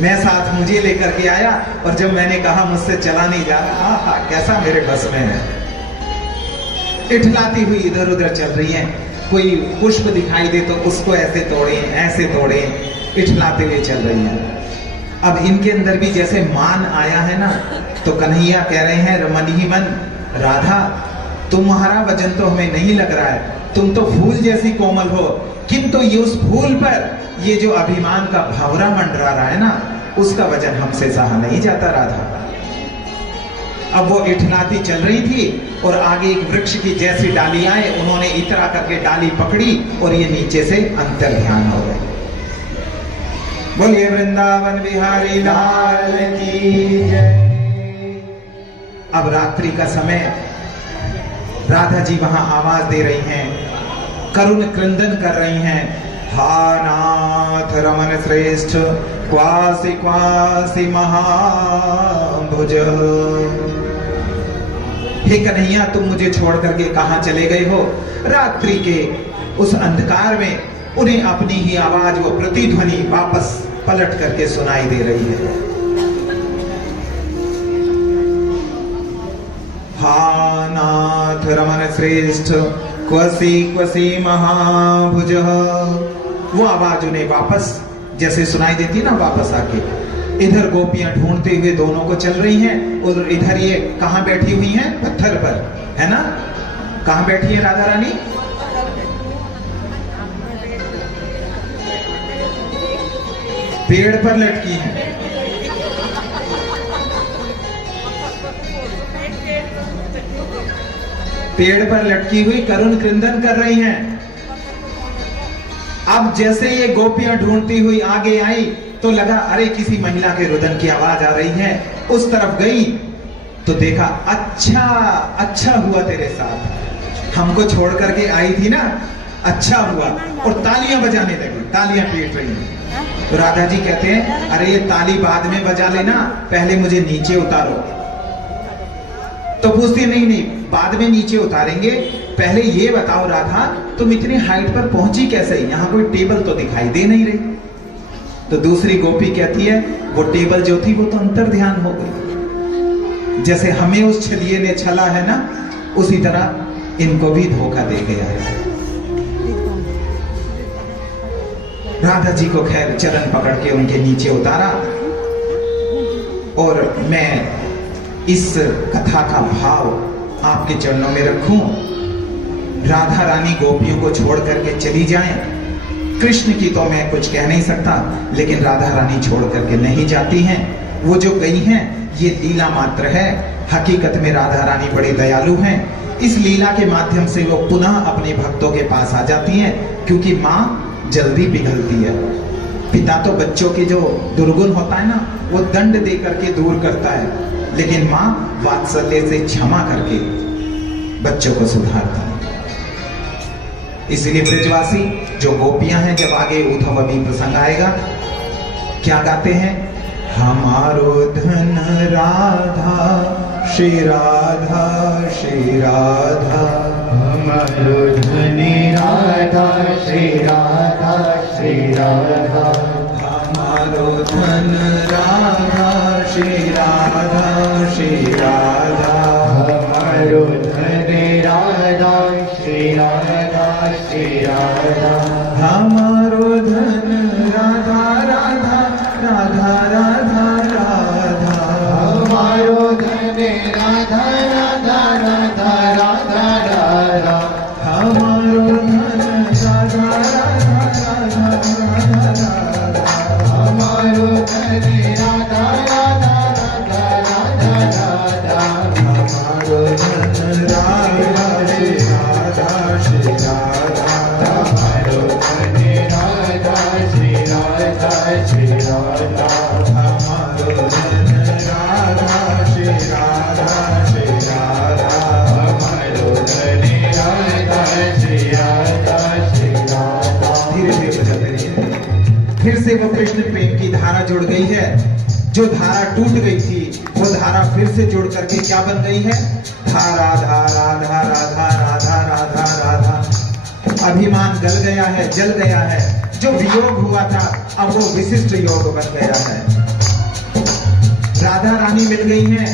मैं साथ मुझे लेकर के आया, और जब मैंने कहा मुझसे चला नहीं जा रहा, आहा कैसा मेरे बस में है। इठलाती हुई इधर उधर चल रही हैं। कोई पुष्प दिखाई दे तो उसको ऐसे तोड़े, इठलाते हुए चल रही हैं। अब इनके अंदर भी जैसे मान आया है ना, तो कन्हैया कह रहे हैं रमणी मन, राधा तुम्हारा वजन तो हमें नहीं लग रहा है, तुम तो फूल जैसी कोमल हो, किंतु ये उस फूल पर ये जो अभिमान का भंवरा मंडरा रहा है ना, उसका वजन हमसे सहा नहीं जाता राधा। अब वो इठलाती चल रही थी और आगे एक वृक्ष की जैसी डाली आए, उन्होंने इतरा करके डाली पकड़ी और ये नीचे से अंतर ध्यान हो गए। बोलिए वृंदावन बिहारी लाल की जय। अब रात्रि का समय, राधा जी वहां आवाज दे रही हैं, करुण क्रंदन कर रही हैं, हा नाथ रमन श्रेष्ठ क्वासी क्वासी महाभुज। हे कन्हैया, तुम मुझे छोड़ करके कहां चले गए हो? रात्रि के उस अंधकार में उन्हें अपनी ही आवाज, वो प्रतिध्वनि वापस पलट करके सुनाई दे रही है। हा नाथ रमन श्रेष्ठ क्वसी क्वसी महाभुज। वो आवाज उन्हें वापस जैसे सुनाई देती ना, वापस आके इधर गोपियां ढूंढते हुए दोनों को चल रही हैं, और इधर ये कहां बैठी हुई हैं? पत्थर पर, है ना? कहां बैठी है राधा रानी? पेड़ पर लटकी हैं। पेड़ पर लटकी हुई करुण क्रंदन कर रही हैं। अब जैसे ये गोपियां ढूंढती हुई आगे आई तो लगा अरे किसी महिला के रुदन की आवाज आ रही है। उस तरफ गई तो देखा अच्छा हुआ तेरे साथ, हमको छोड़ करके आई थी ना, अच्छा हुआ। और तालियां बजाने लगी, तालियां पीट रही हैं। तो राधा जी कहते हैं अरे ये ताली बाद में बजा लेना, पहले मुझे नीचे उतारो। तो पूछती नहीं, बाद में नीचे उतारेंगे, पहले ये बताओ राधा तुम इतनी हाइट पर पहुंची कैसे? यहाँ कोई टेबल तो दिखाई दे नहीं रही। तो दूसरी गोपी कहती है वो टेबल जो थी वो तो अंतर ध्यान हो गई। जैसे हमें उस छलिए ने छला है ना, उसी तरह इनको भी धोखा दे गया है। राधा जी को खैर चरण पकड़ के उनके नीचे उतारा। और मैं इस कथा का भाव आपके चरणों में रखूं। राधा रानी गोपियों को छोड़ करके चली जाएं। कृष्ण की तो मैं कुछ कह नहीं सकता, लेकिन राधा रानी छोड़ करके नहीं जाती हैं। वो जो गई हैं ये लीला मात्र है। हकीकत में राधा रानी बड़ी दयालु हैं। इस लीला के माध्यम से वो पुनः अपने भक्तों के पास आ जाती हैं, क्योंकि माँ जल्दी पिघलती है। पिता तो बच्चों के जो दुर्गुण होता है ना, वो दंड दे करके दूर करता है, लेकिन माँ वात्सल्य से क्षमा करके बच्चों को सुधारता है। इसलिए ब्रजवासी जो गोपियां हैं, जब आगे उद्धव अभी प्रसंग आएगा, क्या गाते हैं? हमारो धन राधा श्री राधा श्री राधा, हमारो धन राधा श्री राधा श्री राधा, हमारो धन राधा श्री राधा श्री राधा, हमारो धन राधा श्री राधा श्री राधा, हमारो धन राधा राधा राधा राधा राधा, हमारो धन राधा राधा राधा राधा राधा, हमारो धन राधा राधा राधा राधा राधा, हमारो धन राधा राधा राधा राधा राधा, हमारो धन राधा श्री राधा श्री राधा, हमारो धन राधा श्री राधा श्री राधा, हमारो धन राधा श्री राधा श्री राधा, हमारो धन राधा श्री राधा श्री राधा। धीरे धीरे बजाते रहिए। फिर से वो कृष्ण प्रेम की धारा जुड़ गई है। जो धारा टूट गई थी वो धारा फिर से जुड़ करके क्या बन गई है? धारा धारा धारा राधा राधा राधा राधा। अभिमान गल गया है, जल गया है। जो वियोग हुआ था अब वो विशिष्ट योग बन गया है। राधा रानी मिल गई है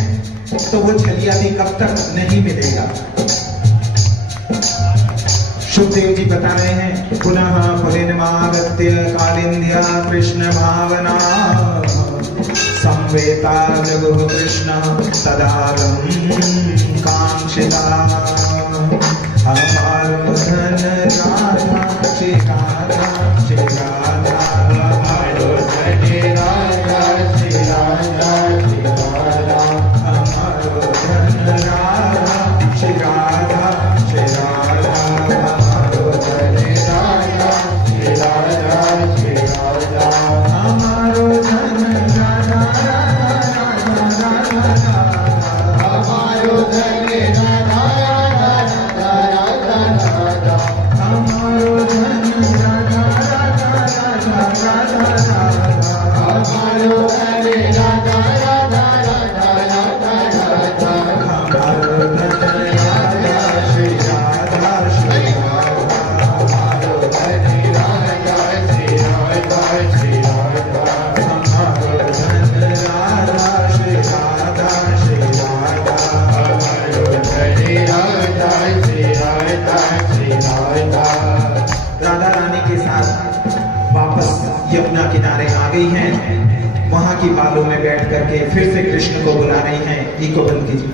तो वो छलिया भी कब तक नहीं मिलेगा। सुखदेव जी बता रहे हैं पुनः पुलिनमागत्य कालिंद्या कृष्ण भावना संवेता जगु कृष्ण तदारं कांक्षिता हमारो धन राधा श्री राधा श्री राधा हमारो धन राधा श्री राधा श्री राधा हमारो धन राधा श्री राधा श्री राधा हमारो धन राधा श्री राधा श्री राधा हमारो धन राधा राधा राधा राधा हमारो धन राधा राधा राधा राधा हमारो धन राधा राधा राधा राधा राधा हमारो धन राधा राधा राधा राधा राधा हमारो धन राधा श्री राधा श्री राधा हमारो धन राधा श्री राधा श्री राधा हमारो धन राधा श्री राधा श्री राधा हमारो धन राधा श्री राधा श्री राधा राधा रानी के साथ वापस यमुना किनारे आ गई हैं। वहां की बालों में बैठ करके फिर से कृष्ण को बुला रही हैं। इको बंद कीजिए।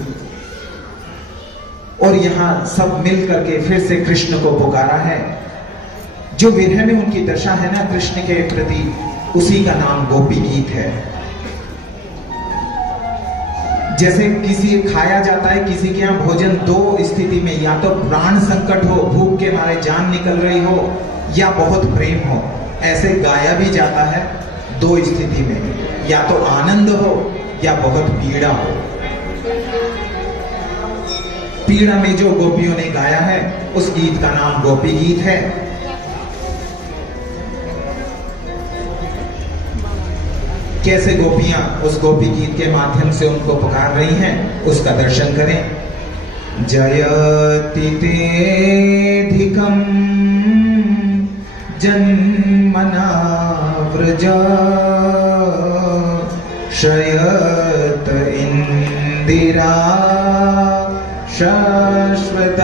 और यहाँ सब मिल करके फिर से कृष्ण को पुकारा है। जो विरह में उनकी दशा है ना कृष्ण के प्रति, उसी का नाम गोपी गीत है। जैसे किसी खाया जाता है, किसी के यहाँ भोजन दो स्थिति में, या तो प्राण संकट हो, भूख के मारे जान निकल रही हो, या बहुत प्रेम हो। ऐसे गाया भी जाता है दो स्थिति में, या तो आनंद हो या बहुत पीड़ा हो। पीड़ा में जो गोपियों ने गाया है उस गीत का नाम गोपी गीत है। कैसे गोपियां उस गोपी गीत के माध्यम से उनको पुकार रही हैं, उसका दर्शन करें। जयति तेधिकं जन्मना व्रज शयत इंदिरा शाश्वत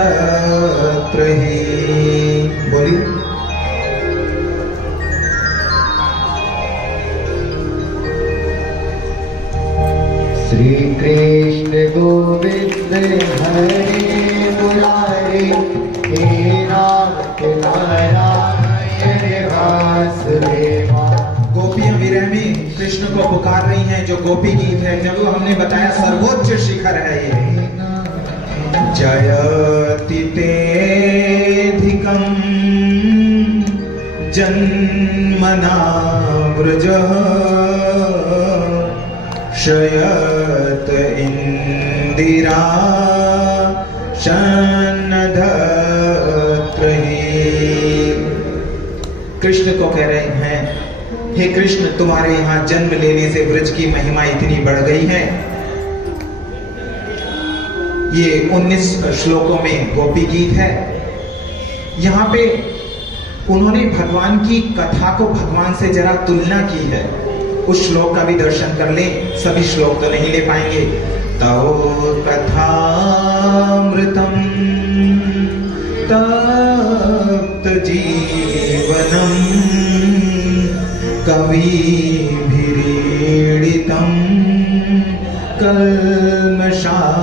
बोली। श्री कृष्ण गोविंद हरे मुरारी हे नाथ नारायण वासुदेवा। गोपियां विरह में कृष्ण को पुकार रही हैं, जो गोपी गीत है, जब हमने बताया सर्वोच्च शिखर है ये। जयति तेधिकं जन्मना व्रजः शयत इंदिरा शनधत्रहि। कृष्ण को कह रहे हैं, हे कृष्ण, तुम्हारे यहाँ जन्म लेने से व्रज की महिमा इतनी बढ़ गई है। ये 19 श्लोकों में गोपी गीत है। यहाँ पे उन्होंने भगवान की कथा को भगवान से जरा तुलना की है। उस श्लोक का भी दर्शन कर लें, सभी श्लोक तो नहीं ले पाएंगे। तव कथामृतम तप्त जीवनम कविभिरीडितम कल्मषापहम्।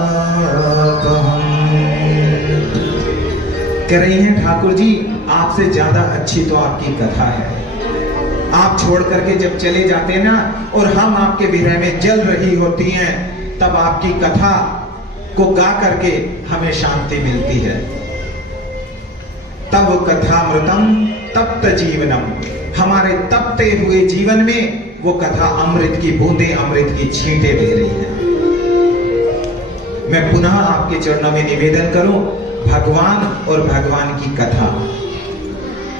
कह रही हैं ठाकुर जी, आपसे ज्यादा अच्छी तो आपकी कथा है। आप छोड़ करके जब चले जाते हैं ना, और हम आपके विरह में जल रही होती हैं, तब आपकी कथा को गा करके हमें शांति मिलती है। तब कथामृतम तप्त जीवनम, हमारे तपते हुए जीवन में वो कथा अमृत की बूंदे, अमृत की छींटे दे रही है। मैं पुनः आपके चरणों में निवेदन करूं, भगवान और भगवान की कथा।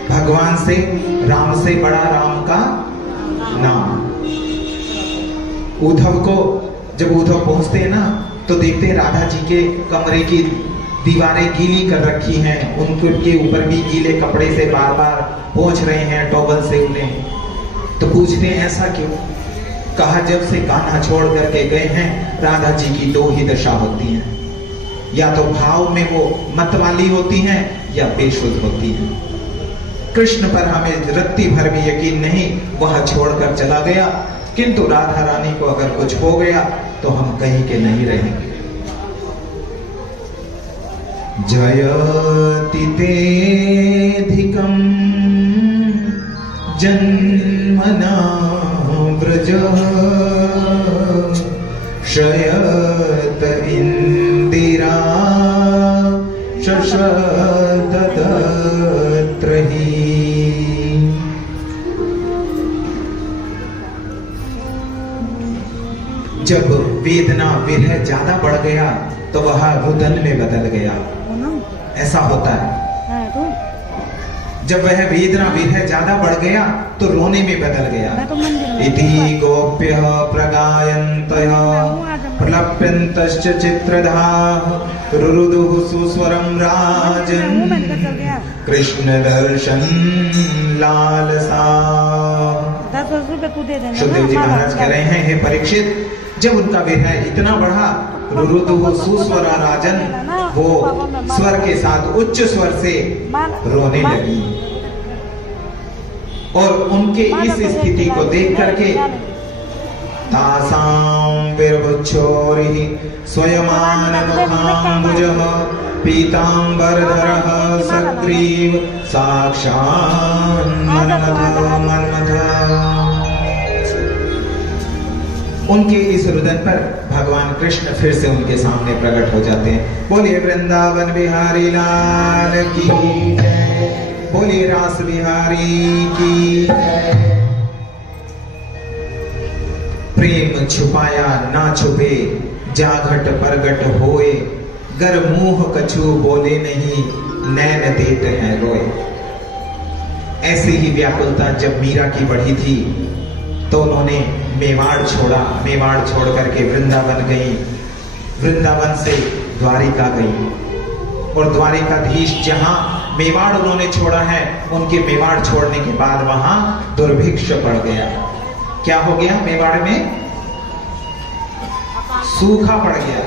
भगवान से, राम से बड़ा राम का नाम। उद्धव को जब उद्धव पहुंचते हैं ना, तो देखते हैं राधा जी के कमरे की दीवारें गीली कर रखी हैं, उनके ऊपर भी गीले कपड़े से बार बार पोंछ रहे हैं टॉवल से उन्हें। तो पूछते हैं ऐसा क्यों? कहा जब से कान्हा छोड़ करके गए हैं, राधा जी की दो ही दशा होती है, या तो भाव में वो मतवाली होती हैं, या बेशुद्ध होती है। कृष्ण पर हमें रत्ती भर भी यकीन नहीं, वह छोड़कर चला गया, किंतु राधा रानी को अगर कुछ हो गया तो हम कहीं के नहीं रहेंगे। जयति तेधिकं जन्मना व्रज शयत इंदिरा शशदत्रहि। जब वेदना विरह ज्यादा बढ़ गया तो वह रुदन में बदल गया। ऐसा होता है, जब वह वेदना विरह ज्यादा बढ़ गया तो रोने में बदल गया। इति गोप्य प्रगायन्तः प्रलप्यन्तश्च चित्रधाः रुरुदुः सुस्वरं राजन् कृष्ण दर्शन लालसा। सुखदेव जी महाराज कह रहे हैं, हे परीक्षित, जब उनका विरह इतना बढ़ा, रुरुदुः सुस्वर राजन, वो स्वर के साथ उच्च स्वर से रोने लगी। और उनके इस स्थिति को देख करके तासां विरभुच्छोरिः स्वयमानमुखाम्बुजः पीताम्बरधरः सग्रीव साक्षान् मन्मथः। उनके इस रुदन पर भगवान कृष्ण फिर से उनके सामने प्रकट हो जाते हैं। बोलिए वृंदावन बिहारी लाल की जय, बोलिए रास बिहारी की जय। प्रेम छुपाया ना छुपे, जाघट परगट होए, गर मुंह कछु बोले नहीं, नैन देते हैं रोए। ऐसी ही व्याकुलता जब मीरा की बढ़ी थी तो उन्होंने मेवाड़ छोड़ा, मेवाड़ छोड़ करके वृंदावन गई, वृंदावन से द्वारिका गई। और द्वारिकाधीश जहां मेवाड़ उन्होंने छोड़ा है, उनके मेवाड़ छोड़ने के बाद वहां दुर्भिक्ष पड़ गया। क्या हो गया? मेवाड़ में सूखा पड़ गया।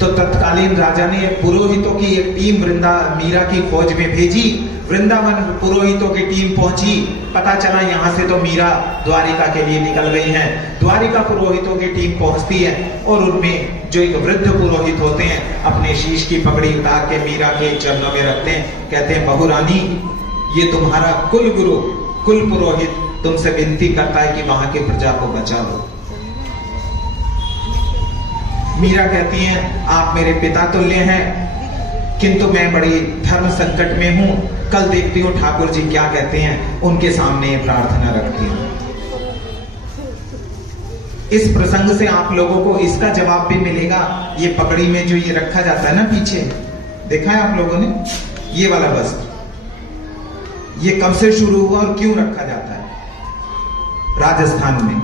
तो तत्कालीन राजा ने पुरोहितों की एक टीम मीरा की फौज में भेजी। वृंदावन पुरोहितों की टीम पहुंची, पता चला यहां से तो मीरा द्वारिका के लिए निकल गई हैं। द्वारिका पुरोहितों की टीम पहुंचती है और उनमें जो एक वृद्ध पुरोहित होते हैं, अपने शीश की पगड़ी उतार के मीरा के चरणों में रखते हैं, कहते हैं, बहुरानी, ये तुम्हारा कुल गुरु, कुल पुरोहित तुमसे विनती करता है कि वहां की प्रजा को बचा लो। मीरा कहती हैं, आप मेरे पिता तुल्य हैं, किंतु मैं बड़ी धर्म संकट में हूं, कल देखती हूँ ठाकुर जी क्या कहते हैं, उनके सामने ये प्रार्थना रखती हूँ। इस प्रसंग से आप लोगों को इसका जवाब भी मिलेगा। ये पगड़ी में जो ये रखा जाता है ना पीछे, देखा है आप लोगों ने, ये वाला वस्त्र, ये कब से शुरू हुआ और क्यों रखा जाता है राजस्थान में?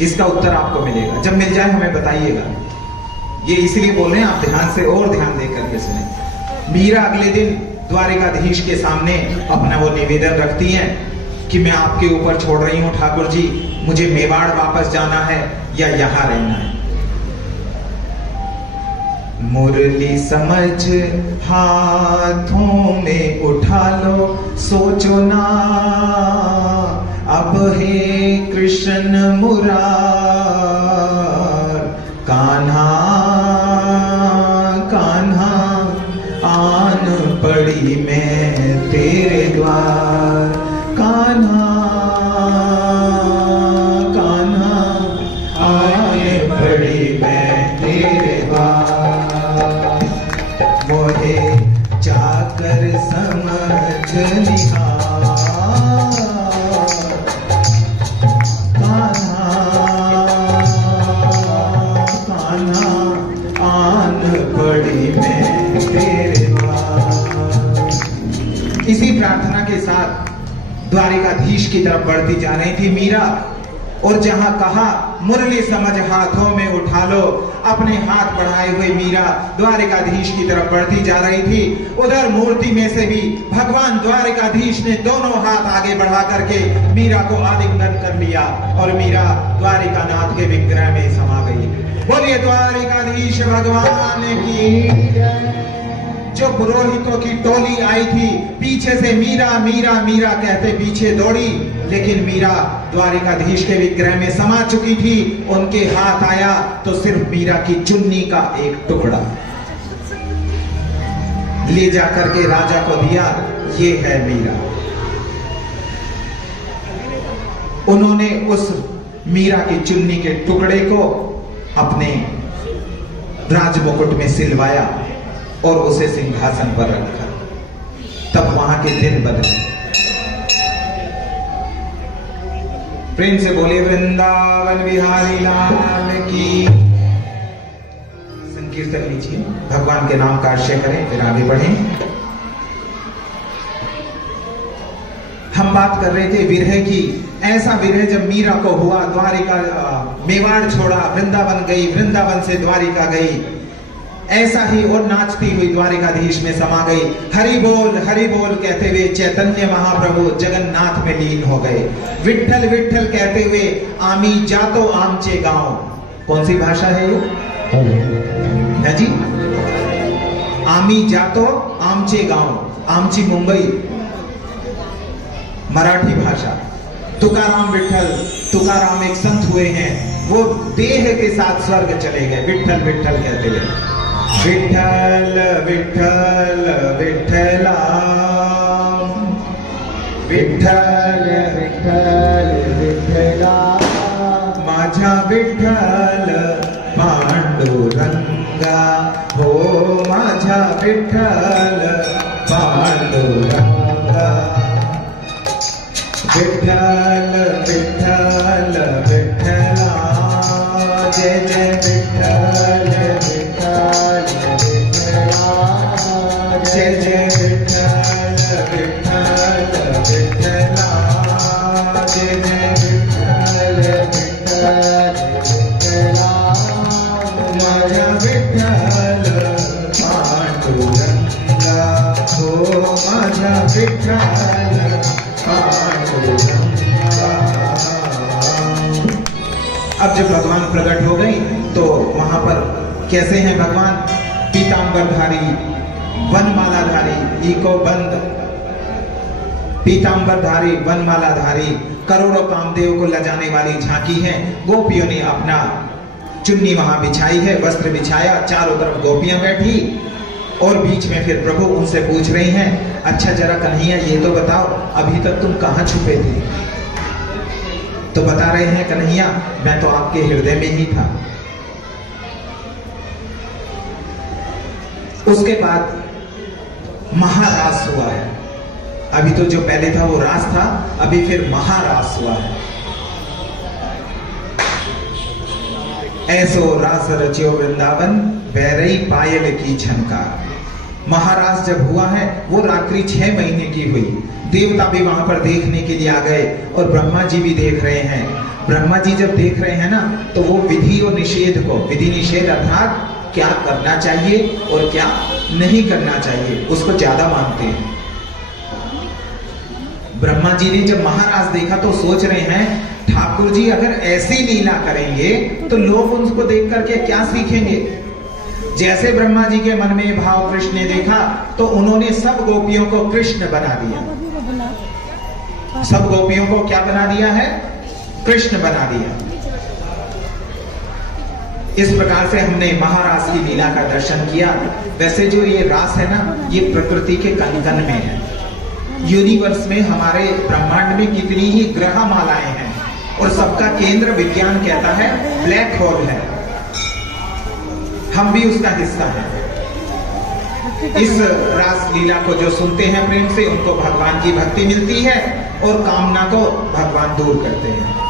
इसका उत्तर आपको मिलेगा, जब मिल जाए हमें बताइएगा। ये इसलिए बोल रहे हैं, आप ध्यान से और ध्यान दे करके सुने। मीरा अगले दिन द्वारिकाधीश के सामने अपना वो निवेदन रखती हैं कि मैं आपके ऊपर छोड़ रही हूं ठाकुर जी, मुझे मेवाड़ वापस जाना है या यहां रहना है। मुरली समझ हाथों में उठा लो, सोचो ना अब हे कृष्ण मुरार, कान्हा कान्हा आन पड़ी मैं तेरे द्वार, कान्हा कान्हा आन पड़ी मैं तेरे द्वार, मोहे जाकर समझ निहार, कान्हा कान्हा आन पड़ी मैं तेरे द्वार। इसी प्रार्थना के साथ द्वारिकाधीश की तरफ बढ़ती जा रही थी मीरा, और जहां कहा मुरली समझ हाथों में उठा लो। अपने हाथ बढ़ाए हुए मीरा द्वारिकाधीश की तरफ बढ़ती जा रही थी। उधर मूर्ति में से भी भगवान द्वारिकाधीश ने दोनों हाथ आगे बढ़ा करके मीरा को आलिंगन कर लिया और मीरा द्वारिकानाथ के विग्रह में समा गई। बोलिए द्वारिकाधीश भगवान की। जो पुरोहितों की टोली आई थी पीछे से मीरा मीरा मीरा कहते पीछे दौड़ी, लेकिन मीरा द्वारिकाधीश के विग्रह में समा चुकी थी। उनके हाथ आया तो सिर्फ मीरा की चुन्नी का एक टुकड़ा ले जाकर के राजा को दिया। ये है मीरा। उन्होंने उस मीरा की चुन्नी के टुकड़े को अपने राजमुकुट में सिलवाया और उसे सिंहासन पर रखा। तब वहां के दिन बदले। प्रेम से बोले वृंदावन बिहारी लाल की। संकीर्तन लीजिए, भगवान के नाम का आश्रय करें, फिर आगे बढ़ें। हम बात कर रहे थे विरह की। ऐसा विरह जब मीरा को हुआ, द्वारिका मेवाड़ छोड़ा, वृंदावन गई, वृंदावन से द्वारिका गई। ऐसा ही और नाचती हुई द्वारिकाधीश में समा गई। हरि बोल कहते हुए चैतन्य महाप्रभु जगन्नाथ में लीन हो गए। विठ्ठल विठ्ठल कहते हुए आमी जातो आमचे गांव। कौन सी भाषा है ये जी? आमी जातो आमचे गांव। आमची मुंबई मराठी भाषा। तुकाराम विठ्ठल, तुकाराम एक संत हुए हैं, वो देह के साथ स्वर्ग चले गए। विठ्ठल विठ्ठल कहते हुए विठ्ठल विठ्ठल विठ्ठला, विठ्ठल विठ्ठल विठ्ठला, माझा विठ्ठल पांडुरंगा, हो माझा विठ्ठल पांडुरंगा। विठ्ठल विठ्ठल विठ्ठला, जय जय विठ्ठल विठ्ठल विठ्ठला, जय जय विठ्ठल विठ्ठल विठ्ठला, जय जय विठ्ठल विठ्ठल विठ्ठला, माझा विठ्ठल पांडुरंगा, हो माझा विठ्ठल पांडुरंगा। अब जब भगवान प्रकट हो गई तो वहां पर कैसे हैं भगवान? पीतांबरधारी, वनमालाधारी, इको बंद, पीतांबरधारी, वनमालाधारी, करोड़ों कामदेव को लजाने वाली झांकी है। गोपियों ने अपना चुन्नी वहां बिछाई है, वस्त्र बिछाया, चारों तरफ गोपियां बैठी और बीच में फिर प्रभु उनसे पूछ रही हैं, अच्छा जरा कन्हैया ये तो बताओ, अभी तक तुम कहां छुपे थे? तो बता रहे हैं कन्हैया मैं तो आपके हृदय में ही था। उसके बाद महारास हुआ है। अभी तो जो पहले था वो रास था, अभी फिर महारास हुआ है। ऐसो रास रचियो वृंदावन, वैरई पायल की झनकार। महारास जब हुआ है वो रात्रि 6 महीने की हुई। देवता भी वहां पर देखने के लिए आ गए और ब्रह्मा जी भी देख रहे हैं। ब्रह्मा जी जब देख रहे हैं ना तो वो विधि और निषेध को, विधि निषेध अर्थात क्या करना चाहिए और क्या नहीं करना चाहिए, उसको ज्यादा मानते हैं। ब्रह्मा जी ने जब महाराज देखा तो सोच रहे हैं ठाकुर जी अगर ऐसी लीला करेंगे तो लोग उनको देख करके क्या सीखेंगे। जैसे ब्रह्मा जी के मन में भाव कृष्ण ने देखा तो उन्होंने सब गोपियों को कृष्ण बना दिया। सब गोपियों को क्या बना दिया है? कृष्ण बना दिया। इस प्रकार से हमने महारास की लीला का दर्शन किया। वैसे जो ये रास है ना, ये प्रकृति के कण कण में है। यूनिवर्स में, हमारे ब्रह्मांड में कितनी ही ग्रह मालाएं हैं और सबका केंद्र विज्ञान कहता है ब्लैक होल है। हम भी उसका हिस्सा हैं। इस रास लीला को जो सुनते हैं प्रेम से, उनको भगवान की भक्ति मिलती है और कामना को भगवान दूर करते हैं।